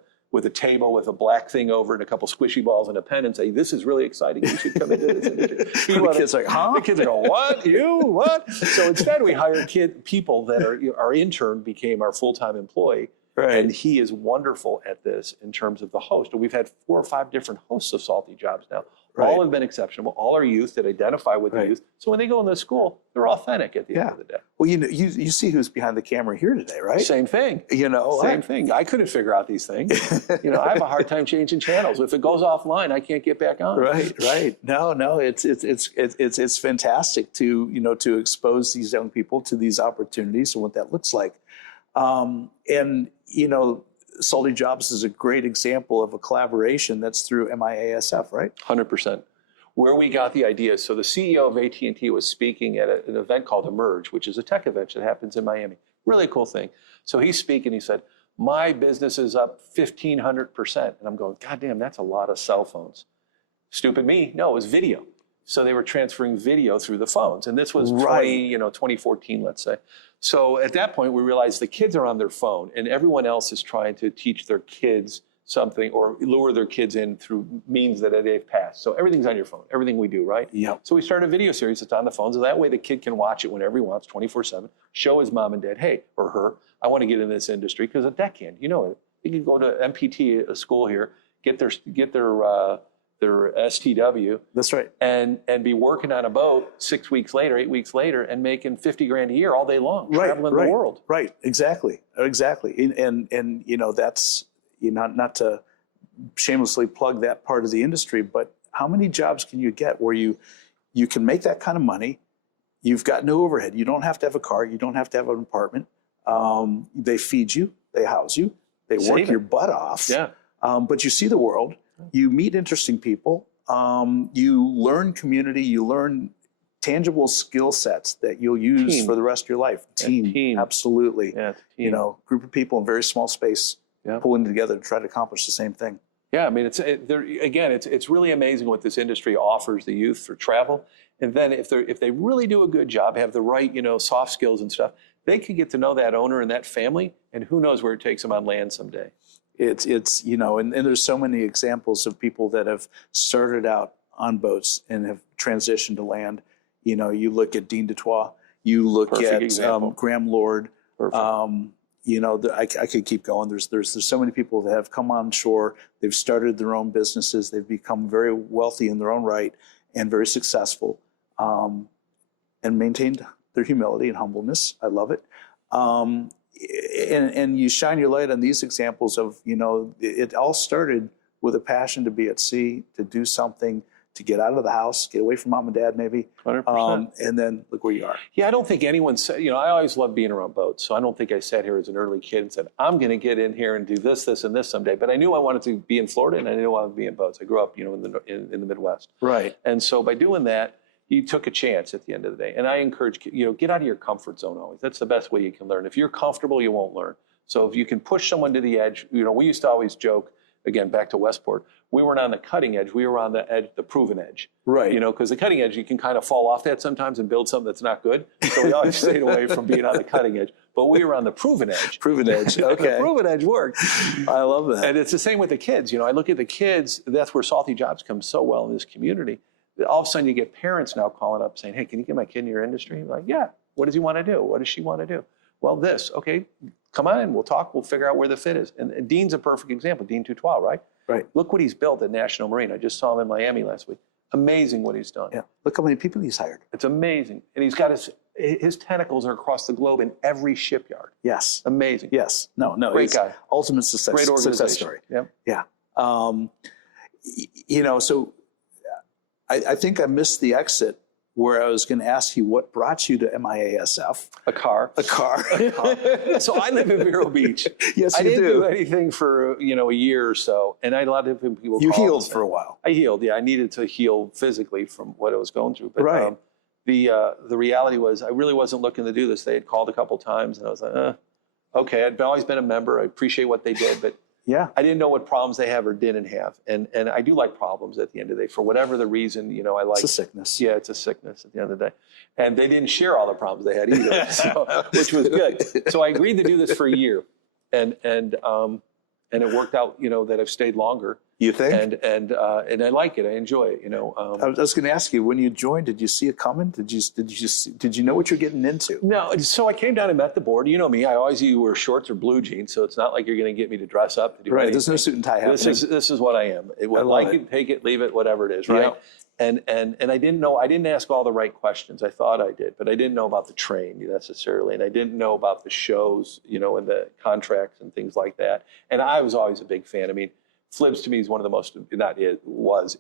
table with a black thing over it and a couple squishy balls and a pen and say, this is really exciting. You should come into this industry. The kids are like, huh? The kids are going, what? You? What? So instead we hired people that are, our intern became our full-time employee. Right. And he is wonderful at this in terms of the host. And we've had 4 or 5 different hosts of Salty Jobs now, All have been exceptional. All are youth that identify with the youth. So when they go into school, they're authentic at the end of the day. Well, you see who's behind the camera here today, right? Same thing. Same thing. I couldn't figure out these things. I have a hard time changing channels. If it goes offline, I can't get back on. Right. No, it's fantastic to expose these young people to these opportunities and what that looks like. Salty Jobs is a great example of a collaboration that's through MIASF, right? 100%. Where we got the idea. So the CEO of AT&T was speaking at an event called Emerge, which is a tech event that happens in Miami. Really cool thing. So he's speaking, he said, my business is up 1,500%. And I'm going, God damn, that's a lot of cell phones. Stupid me. No, it was video. So they were transferring video through the phones. And this was 2014, let's say. So at that point, we realized the kids are on their phone and everyone else is trying to teach their kids something or lure their kids in through means that they've passed. So everything's on your phone, everything we do, right? Yeah. So we started a video series that's on the phone. So that way the kid can watch it whenever he wants, 24/7, show his mom and dad, hey, or her, I want to get in this industry because a deckhand, you can go to MPT, a school here, get their STW. That's right. And be working on a boat 6 weeks later, 8 weeks later, and making $50,000 a year all day long, traveling the world. Right. Exactly. And that's not to shamelessly plug that part of the industry, but how many jobs can you get where you can make that kind of money? You've got no overhead. You don't have to have a car. You don't have to have an apartment. They feed you. They house you. They work your butt off. Yeah. But you see the world. You meet interesting people. You learn community. You learn tangible skill sets that you'll use for the rest of your life. Team. Absolutely. Yeah, team. Group of people in very small space pulling together to try to accomplish the same thing. Yeah, I mean, it's really amazing what this industry offers the youth for travel. And then if they really do a good job, have the right, soft skills and stuff, they can get to know that owner and that family, and who knows where it takes them on land someday. And there's so many examples of people that have started out on boats and have transitioned to land. You look at Dean Dutoit, you look at Graham Lord. I could keep going. There's so many people that have come on shore. They've started their own businesses. They've become very wealthy in their own right and very successful, and maintained their humility and humbleness. I love it. And you shine your light on these examples of, it all started with a passion to be at sea, to do something, to get out of the house, get away from mom and dad maybe. 100%. And then look where you are. Yeah, I don't think anyone said, I always loved being around boats. So I don't think I sat here as an early kid and said, I'm going to get in here and do this, this, and this someday. But I knew I wanted to be in Florida and I knew I wanted to be in boats. I grew up, in the Midwest. Right. And so by doing that, you took a chance at the end of the day. And I encourage, get out of your comfort zone always. That's the best way you can learn. If you're comfortable, you won't learn. So if you can push someone to the edge, we used to always joke, again, back to Westport, we weren't on the cutting edge, we were on the edge, the proven edge. Right. Because the cutting edge, you can kind of fall off that sometimes and build something that's not good. So we always stayed away from being on the cutting edge. But we were on the proven edge. Proven edge, okay. The proven edge worked. I love that. And it's the same with the kids. I look at the kids, that's where Salty Jobs come so well in this community. All of a sudden you get parents now calling up saying, hey, can you get my kid in your industry? I'm like, yeah, what does he want to do? What does she want to do? Well, this, okay, come on in, we'll talk, we'll figure out where the fit is. And Dean's a perfect example, Dean Dutoit, right? Right. Look what he's built at National Marine. I just saw him in Miami last week. Amazing what he's done. Yeah. Look how many people he's hired. It's amazing. And he's got his tentacles are across the globe in every shipyard. Yes. Amazing. Yes. No. Great guy. Ultimate success. Great organization. Success story. Yep. Yeah. So I think I missed the exit where I was going to ask you what brought you to MIASF. A car. So I live in Vero Beach. Yes, I didn't do anything for a year or so, and I had a lot of different people. You healed for a while. I healed. Yeah, I needed to heal physically from what I was going through. But, right. The reality was I really wasn't looking to do this. They had called a couple times, and I was like, okay. I'd always been a member. I appreciate what they did, but. Yeah, I didn't know what problems they have or didn't have, and I do like problems at the end of the day for whatever the reason. I like. It's a sickness. Yeah, it's a sickness at the end of the day, and they didn't share all the problems they had either, which was good. So I agreed to do this for a year, and it worked out. That I've stayed longer. You think? And I like it. I enjoy it. I was going to ask you, when you joined, did you see it coming? Did you know what you're getting into? No. So I came down and met the board. You know me. I always either wear shorts or blue jeans, so it's not like you're going to get me to dress up to do anything. There's no suit and tie happening. This is what I am. Like it, take it, leave it, whatever it is, right? And I didn't know. I didn't ask all the right questions. I thought I did, but I didn't know about the train necessarily, and I didn't know about the shows, and the contracts and things like that. And I was always a big fan. I mean, Flibs to me is one of the most,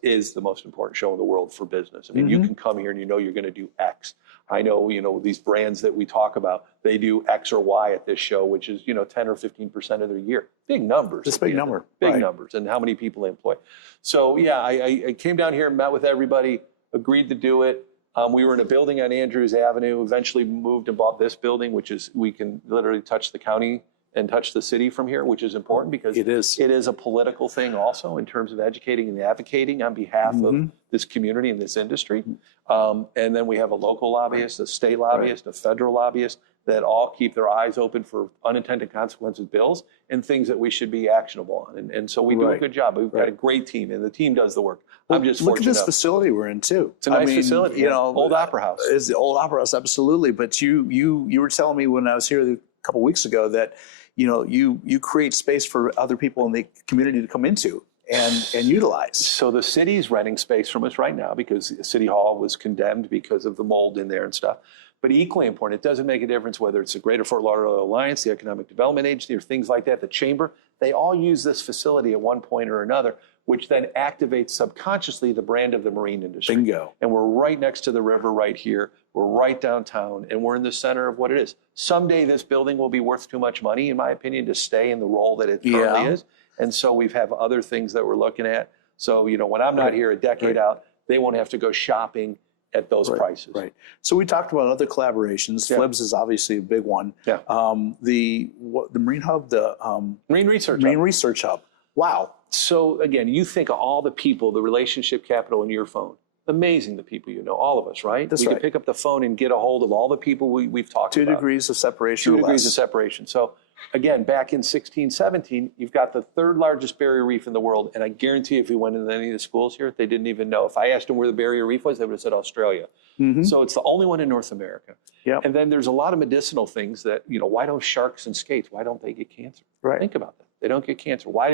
is the most important show in the world for business. I mean, you can come here and you're going to do X. I know, these brands that we talk about, they do X or Y at this show, which is, 10 or 15% of their year. Big numbers. It's a big number. Big numbers, and how many people they employ. So, yeah, I came down here and met with everybody, agreed to do it. We were in a building on Andrews Avenue, eventually moved and bought this building, which is, we can literally touch the county and touch the city from here, which is important because it is a political thing also in terms of educating and advocating on behalf of this community and this industry. And then we have a local lobbyist, a state lobbyist, a federal lobbyist that all keep their eyes open for unintended consequences bills and things that we should be actionable on. And so we do a good job. We've got a great team, and the team does the work. I'm just look at fortunate this facility we're in too. It's a nice facility. Old Opera House. It's the old Opera House, absolutely. But you were telling me when I was here a couple of weeks ago that you create space for other people in the community to come into and utilize. So the city's renting space from us right now because City Hall was condemned because of the mold in there and stuff. But equally important, it doesn't make a difference whether it's the Greater Fort Lauderdale Alliance, the Economic Development Agency, or things like that, the Chamber. They all use this facility at one point or another, which then activates subconsciously the brand of the marine industry. Bingo. And we're right next to the river right here. We're right downtown, and we're in the center of what it is. Someday this building will be worth too much money, in my opinion, to stay in the role that it currently is. And so we have other things that we're looking at. So, when I'm not here a decade out, they won't have to go shopping at those prices. Right. So we talked about other collaborations. Flibs is obviously a big one. Yeah. The Marine Hub, the Marine Research Hub. Wow. So again, you think of all the people, the relationship capital in your phone. Amazing, the people all of us, right? We can pick up the phone and get a hold of all the people we've talked about. 2 degrees of separation. 2 degrees of separation. So again, back in 1617, you've got the 3rd largest barrier reef in the world. And I guarantee if we went into any of the schools here, they didn't even know. If I asked them where the barrier reef was, they would have said Australia. So it's the only one in North America. Yep. And then there's a lot of medicinal things that, why don't sharks and skates, why don't they get cancer? Right. Think about that. They don't get cancer. Why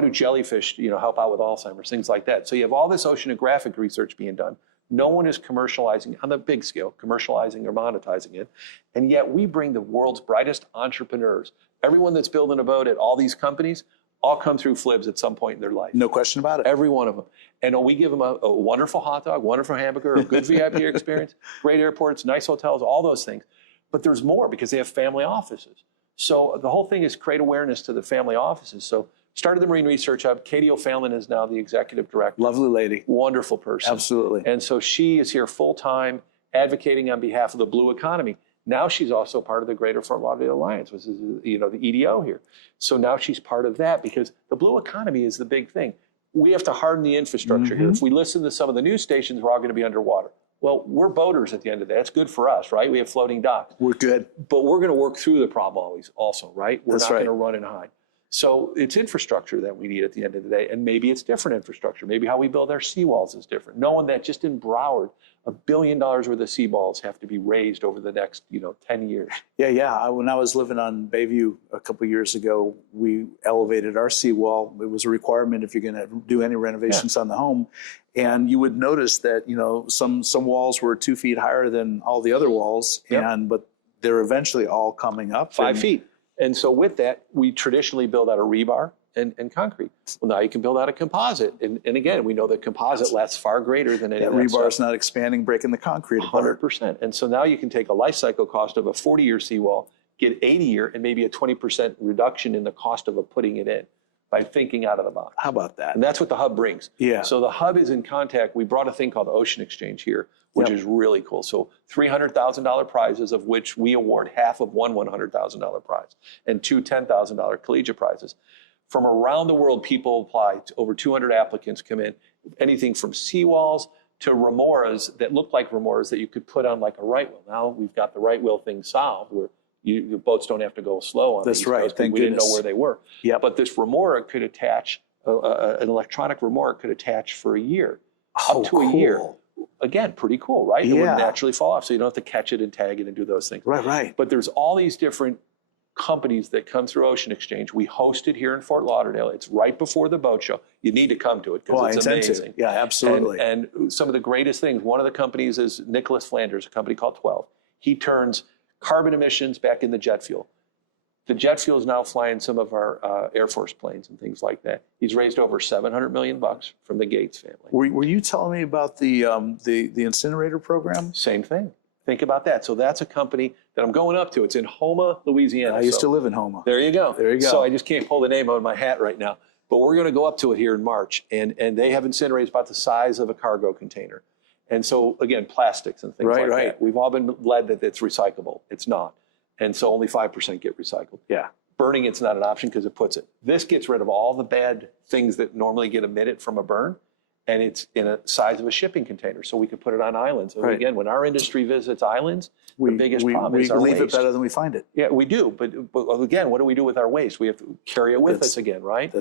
do jellyfish, help out with Alzheimer's, things like that? So you have all this oceanographic research being done. No one is commercializing on the big scale, commercializing or monetizing it. And yet we bring the world's brightest entrepreneurs. Everyone that's building a boat at all these companies all come through Flibs at some point in their life. No question about it. Every one of them. And we give them a wonderful hot dog, wonderful hamburger, a good VIP experience, great airports, nice hotels, all those things. But there's more because they have family offices. So the whole thing is create awareness to the family offices. So started the Marine Research Hub. Katie O'Fallon is now the executive director. Lovely lady. Wonderful person. Absolutely. And so she is here full-time advocating on behalf of the blue economy. Now she's also part of the Greater Fort Lauderdale Alliance, which is, the EDO here. So now she's part of that because the blue economy is the big thing. We have to harden the infrastructure here. If we listen to some of the news stations, we're all going to be underwater. Well, we're boaters at the end of the day. That's good for us, right? We have floating docks. We're good. But we're going to work through the problem always also, right? We're not going to run and hide. So it's infrastructure that we need at the end of the day. And maybe it's different infrastructure. Maybe how we build our seawalls is different. Knowing that just in Broward, $1 billion worth of seawalls have to be raised over the next, 10 years. Yeah. When I was living on Bayview a couple of years ago, we elevated our seawall. It was a requirement if you're going to do any renovations on the home. And you would notice that, some walls were 2 feet higher than all the other walls, but they're eventually all coming up. 5 feet. And so with that, we traditionally build out of rebar and concrete. Well, now you can build out a composite. And again, we know that composite lasts far greater than any rebar is not expanding, breaking the concrete apart. 100%. And so now you can take a life cycle cost of a 40-year seawall, get 80-year, and maybe a 20% reduction in the cost of putting it in by thinking out of the box. How about that? And that's what the hub brings. Yeah. So the hub is in contact. We brought a thing called Ocean Exchange here, which is really cool. So $300,000 prizes, of which we award half of one $100,000 prize and 2 $10,000 collegiate prizes. From around the world, people apply. Over 200 applicants come in. Anything from seawalls to remoras that look like remoras that you could put on like a right wheel. Now we've got the right wheel thing solved where the boats don't have to go slow on. That's right. We didn't know where they were. Yep. But this remora could attach an electronic remote could attach for a year, Oh, up to a year. cool. Again, pretty cool, right? It Yeah. wouldn't naturally fall off, so you don't have to catch it and tag it and do those things. Right. But there's all these different companies that come through Ocean Exchange. We host it here in Fort Lauderdale. It's right before the boat show. You need to come to it Oh, I because it's intend amazing. to. Yeah, absolutely. And some of the greatest things, one of the companies is Nicholas Flanders, a company called 12. He turns carbon emissions back into jet fuel. The jet fuel is now flying some of our Air Force planes and things like that. He's raised over $700 million from the Gates family. Were you telling me about the incinerator program? Same thing. Think about that. So that's a company that I'm going up to. It's in Houma, Louisiana. I used So to live in Houma. there you go. There you go. So I just can't pull the name out of my hat right now. But we're going to go up to it here in March. And they have incinerators about the size of a cargo container. And so, again, plastics and things like that. We've all been led that it's recyclable. It's not. And so only 5% get recycled. Yeah. Burning it's not an option because it puts it. This gets rid of all the bad things that normally get emitted from a burn. And it's in a size of a shipping container, so we could put it on islands. And again, when our industry visits islands, the biggest problem is our waste. We leave it better than we find it. Yeah, we do. But again, what do we do with our waste? We have to carry it with us again, right?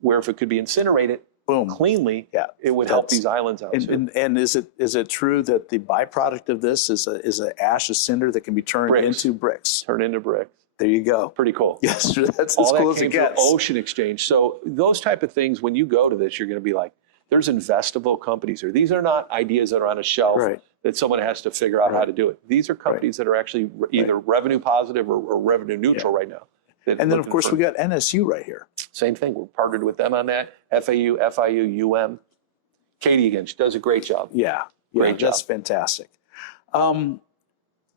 Where if it could be incinerated cleanly, it would help these islands out too. And is it true that the byproduct of this is a ash, a cinder that can be turned into bricks? Turned into bricks. There you go. Pretty cool. Yes, that's all as cool that as came it gets. through Ocean Exchange. So those type of things, when you go to this, you're going to be like, there's investable companies here. These are not ideas that are on a shelf that someone has to figure out how to do it. These are companies that are actually either revenue positive or revenue neutral right now. And then, of course, we got NSU right here. Same thing. We're partnered with them on that. FAU, FIU, UM. Katie, again, she does a great job. Great job. That's fantastic.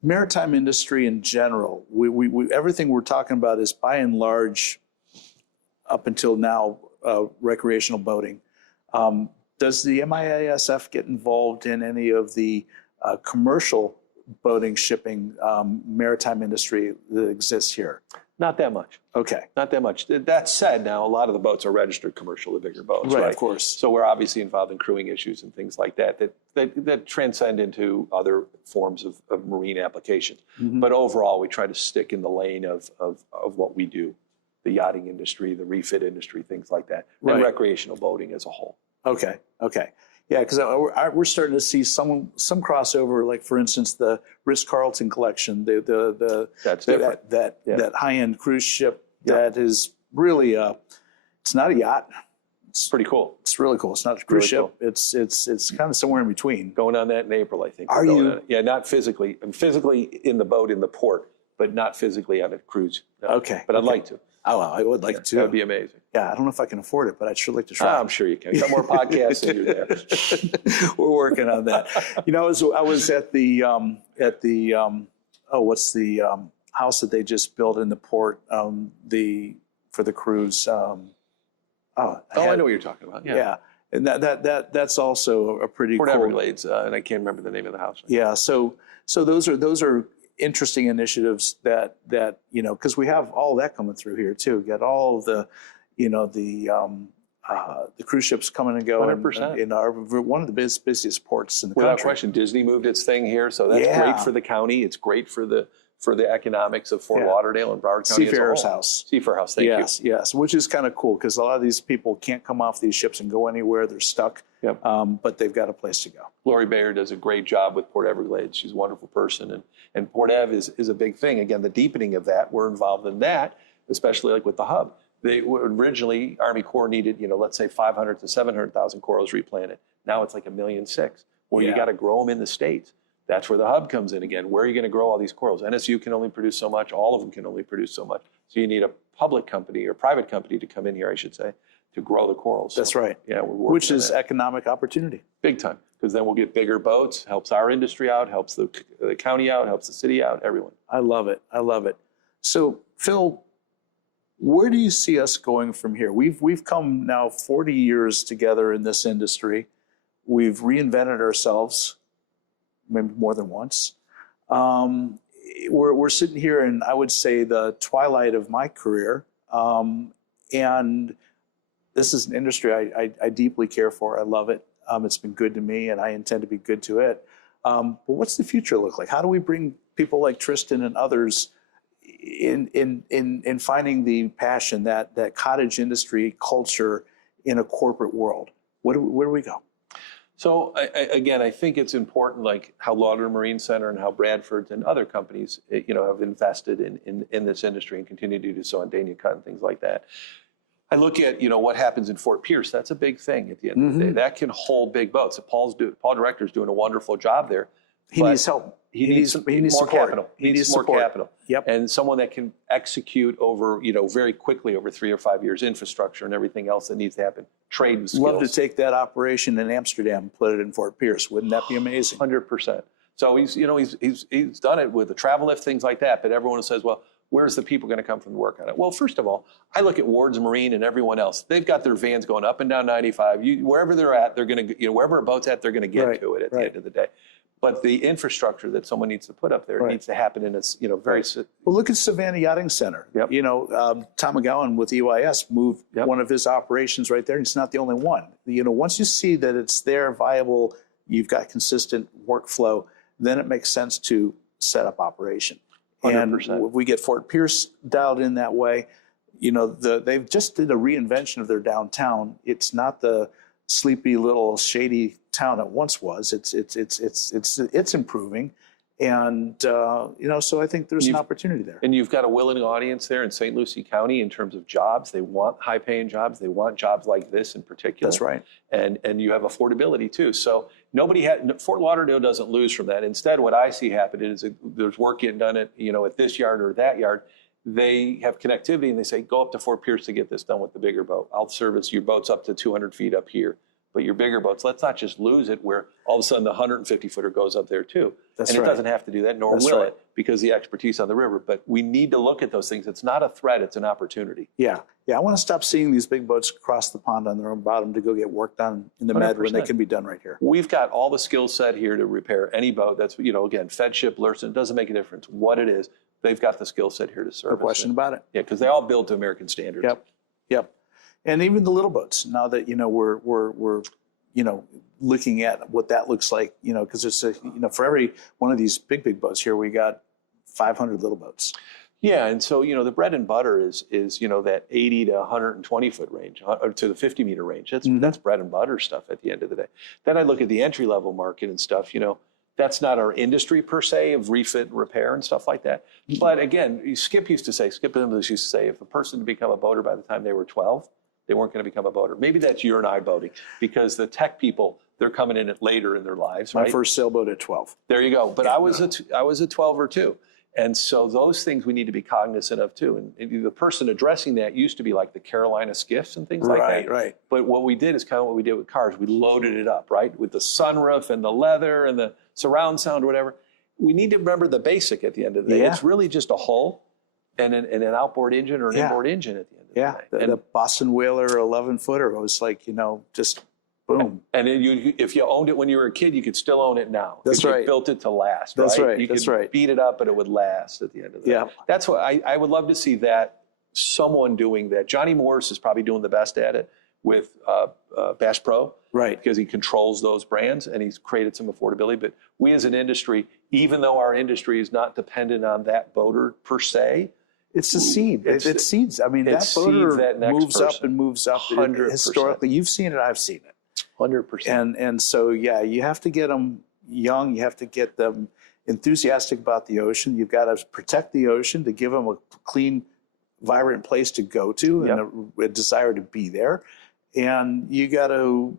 Maritime industry in general, we everything we're talking about is by and large, up until now, recreational boating. Does the MIASF get involved in any of the commercial boating, shipping, maritime industry that exists here? Not that much. Okay. Not that much. That said, now a lot of the boats are registered commercial, the bigger boats, right? Of course. So we're obviously involved in crewing issues and things like that transcend into other forms of marine application. Mm-hmm. But overall, we try to stick in the lane of what we do, the yachting industry, the refit industry, things like that, and recreational boating as a whole. Okay. Yeah, because we're starting to see some crossover, like for instance the Ritz-Carlton collection, That's different. that high-end cruise ship that is really it's not a yacht. It's pretty cool. It's really cool. It's not a cruise ship. Cool. It's kind of somewhere in between. Going on that in April, I think. Are you? Yeah, not physically. I'm physically in the boat in the port, but not physically on a cruise. No. Okay. But I'd like to. Oh, I would like to. That would be amazing. Yeah, I don't know if I can afford it, but I'd sure like to try. I'm sure you can. Some more podcasts and you're there. We're working on that. I was at the what's the house that they just built in the port for the cruise. I know what you're talking about. Yeah. And that's also a pretty Port cool. Everglades, and I can't remember the name of the house. Yeah. So those are interesting initiatives that because we have all that coming through here too. Get all of the cruise ships coming and going 100%. in our one of the busiest ports in the Without country. question, Disney moved its thing here, so that's great for the county. It's great for the economics of Fort Lauderdale and Broward County. Seafarers House. Seafarer House, thank you. Yes, which is kind of cool because a lot of these people can't come off these ships and go anywhere. They're stuck, but they've got a place to go. Lori Bayer does a great job with Port Everglades. She's a wonderful person, and Port Ev is a big thing. Again, the deepening of that, we're involved in that, especially like with the hub. They were originally, Army Corps needed, let's say 500 to 700,000 corals replanted. Now it's like 1.6 million. Well, you got to grow them in the States. That's where the hub comes in again. Where are you going to grow all these corals? NSU can only produce so much. All of them can only produce so much. So you need a public company or private company to come in here, I should say, to grow the corals. That's right. Yeah, we're working which on is that. Economic opportunity. Big time, because then we'll get bigger boats, helps our industry out, helps the county out, helps the city out, everyone. I love it. So, Phil, where do you see us going from here? We've come now 40 years together in this industry. We've reinvented ourselves, maybe more than once. We're sitting here in, I would say, the twilight of my career. And this is an industry I deeply care for. I love it. It's been good to me, and I intend to be good to it. But what's the future look like? How do we bring people like Tristan and others in finding the passion, that cottage industry culture in a corporate world? Where do we go? So again, I think it's important, like how Lauderdale Marine Center and how Bradford's and other companies, have invested in this industry and continue to do so on Dania Cut and things like that. I look at, what happens in Fort Pierce. That's a big thing at the end of the day. That can hold big boats. Paul Director's doing a wonderful job there. He needs help. He needs more support. capital. He needs more capital. Yep. And someone that can execute over, very quickly over 3 or 5 years, infrastructure and everything else that needs to happen. Trade skills. Love to take that operation in Amsterdam and put it in Fort Pierce. Wouldn't that be amazing? 100%. So he's done it with the travel lift, things like that. But everyone says, well, where's the people going to come from to work on it? Well, first of all, I look at Ward's Marine and everyone else. They've got their vans going up and down 95. Wherever they're at, they're going to, wherever a boat's at, they're going to get to it at the end of the day. But the infrastructure that someone needs to put up there needs to happen in a very... Well, look at Savannah Yachting Center. Yep. Tom McGowan with EYS moved one of his operations right there, and it's not the only one. Once you see that it's there, viable, you've got consistent workflow, then it makes sense to set up operation. 100%. And if we get Fort Pierce dialed in that way, they've just did a reinvention of their downtown. It's not the sleepy little shady town it once was. It's improving, and so I think there's an opportunity there. And you've got a willing audience there in St. Lucie County in terms of jobs. They want high-paying jobs. They want jobs like this in particular. That's right. And you have affordability too. So Fort Lauderdale doesn't lose from that. Instead, what I see happen is there's work getting done at this yard or that yard. They have connectivity and they say, go up to Fort Pierce to get this done with the bigger boat. I'll service your boats up to 200 feet up here. But your bigger boats, let's not just lose it where all of a sudden the 150-footer goes up there too. That's and right. It doesn't have to do that, nor will it, because the expertise on the river. But we need to look at those things. It's not a threat, it's an opportunity. Yeah. I want to stop seeing these big boats cross the pond on their own bottom to go get work done in the Med when they can be done right here. We've got all the skill set here to repair any boat. That's, again, Fed ship, Lursen, it doesn't make a difference what it is. They've got the skill set here to service. No question about it. Yeah, because they all build to American standards. Yep. And even the little boats, now that, we're looking at what that looks like, because it's for every one of these big boats here, we got 500 little boats. Yeah, and so, the bread and butter is that 80 to 120 foot range, or to the 50 meter range. That's bread and butter stuff at the end of the day. Then I look at the entry level market and stuff, that's not our industry per se of refit and repair and stuff like that. But again, Skip used to say, if a person to become a boater by the time they were 12, they weren't going to become a boater. Maybe that's you and I boating, because the tech people, they're coming in it later in their lives. My first sailboat at 12. There you go. But I was a 12 or 2. And so those things we need to be cognizant of too. And the person addressing that used to be like the Carolina skiffs and things like that. Right. But what we did is kind of what we did with cars. We loaded it up, right? With the sunroof and the leather and the surround sound or whatever. We need to remember the basic at the end of the day. It's really just a hull and an outboard engine or an inboard engine at the end of the day. The Boston Whaler 11-footer was like, just boom. And if you owned it when you were a kid, you could still own it now. That's right. You built it to last. That's right. You could beat it up, but it would last at the end of the day. That's what I would love to see, that someone doing that. Johnny Morris is probably doing the best at it with Bass Pro. Right. Because he controls those brands and he's created some affordability. But we as an industry, even though our industry is not dependent on that boater per se, it's the seed. It's seeds. I mean, that boater moves up and moves up. 100%. Historically, you've seen it. I've seen it. 100%. And so, you have to get them young. You have to get them enthusiastic about the ocean. You've got to protect the ocean to give them a clean, vibrant place to go to and a desire to be there. And you got to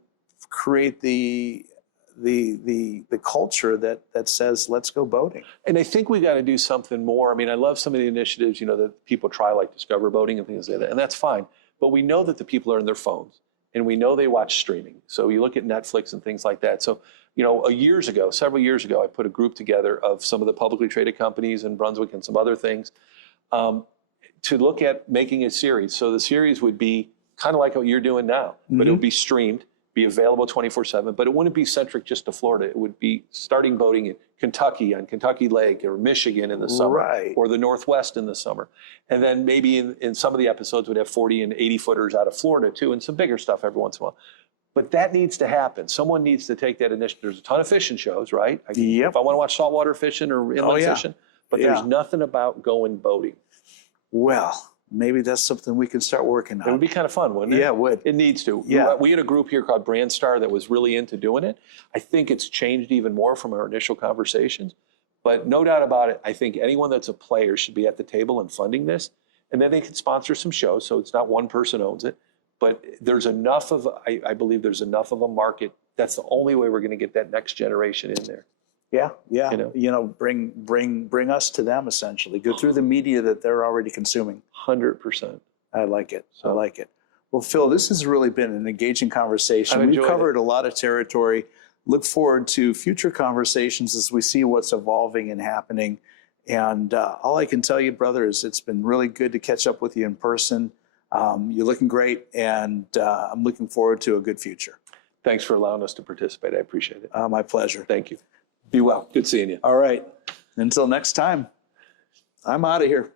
create the culture that says, let's go boating. And I think we got to do something more. I mean, I love some of the initiatives, that people try, like Discover Boating and things like that, and that's fine. But we know that the people are in their phones, and we know they watch streaming. So you look at Netflix and things like that. So, several years ago, I put a group together of some of the publicly traded companies in Brunswick and some other things to look at making a series. So the series would be kind of like what you're doing now, but it would be streamed, be available 24/7, but it wouldn't be centric just to Florida. It would be starting boating in Kentucky, on Kentucky Lake, or Michigan in the summer, or the Northwest in the summer. And then maybe in some of the episodes would have 40 and 80 footers out of Florida too, and some bigger stuff every once in a while. But that needs to happen. Someone needs to take that initiative. There's a ton of fishing shows, right? If I want to watch saltwater fishing or inland fishing, but there's nothing about going boating. Well, maybe that's something we can start working It would on. be kind of fun, wouldn't it? Yeah, it would. It needs to. Yeah. We had a group here called Brand Star that was really into doing it. I think it's changed even more from our initial conversations. But no doubt about it, I think anyone that's a player should be at the table and funding this. And then they can sponsor some shows, so it's not one person owns it. But there's enough of, I believe there's enough of a market. That's the only way we're going to get that next generation in there. Yeah, yeah. You know? Bring us to them, essentially. Go through the media that they're already consuming. 100%. I like it. I So- like it. Well, Phil, this has really been an engaging conversation. I've We've enjoyed covered a lot of territory. Look forward to future conversations as we see what's evolving and happening. And all I can tell you, brother, is it's been really good to catch up with you in person. You're looking great, and I'm looking forward to a good future. Thanks for allowing us to participate. I appreciate it. My pleasure. Thank you. Be well. Good seeing you. All right. Until next time, I'm out of here.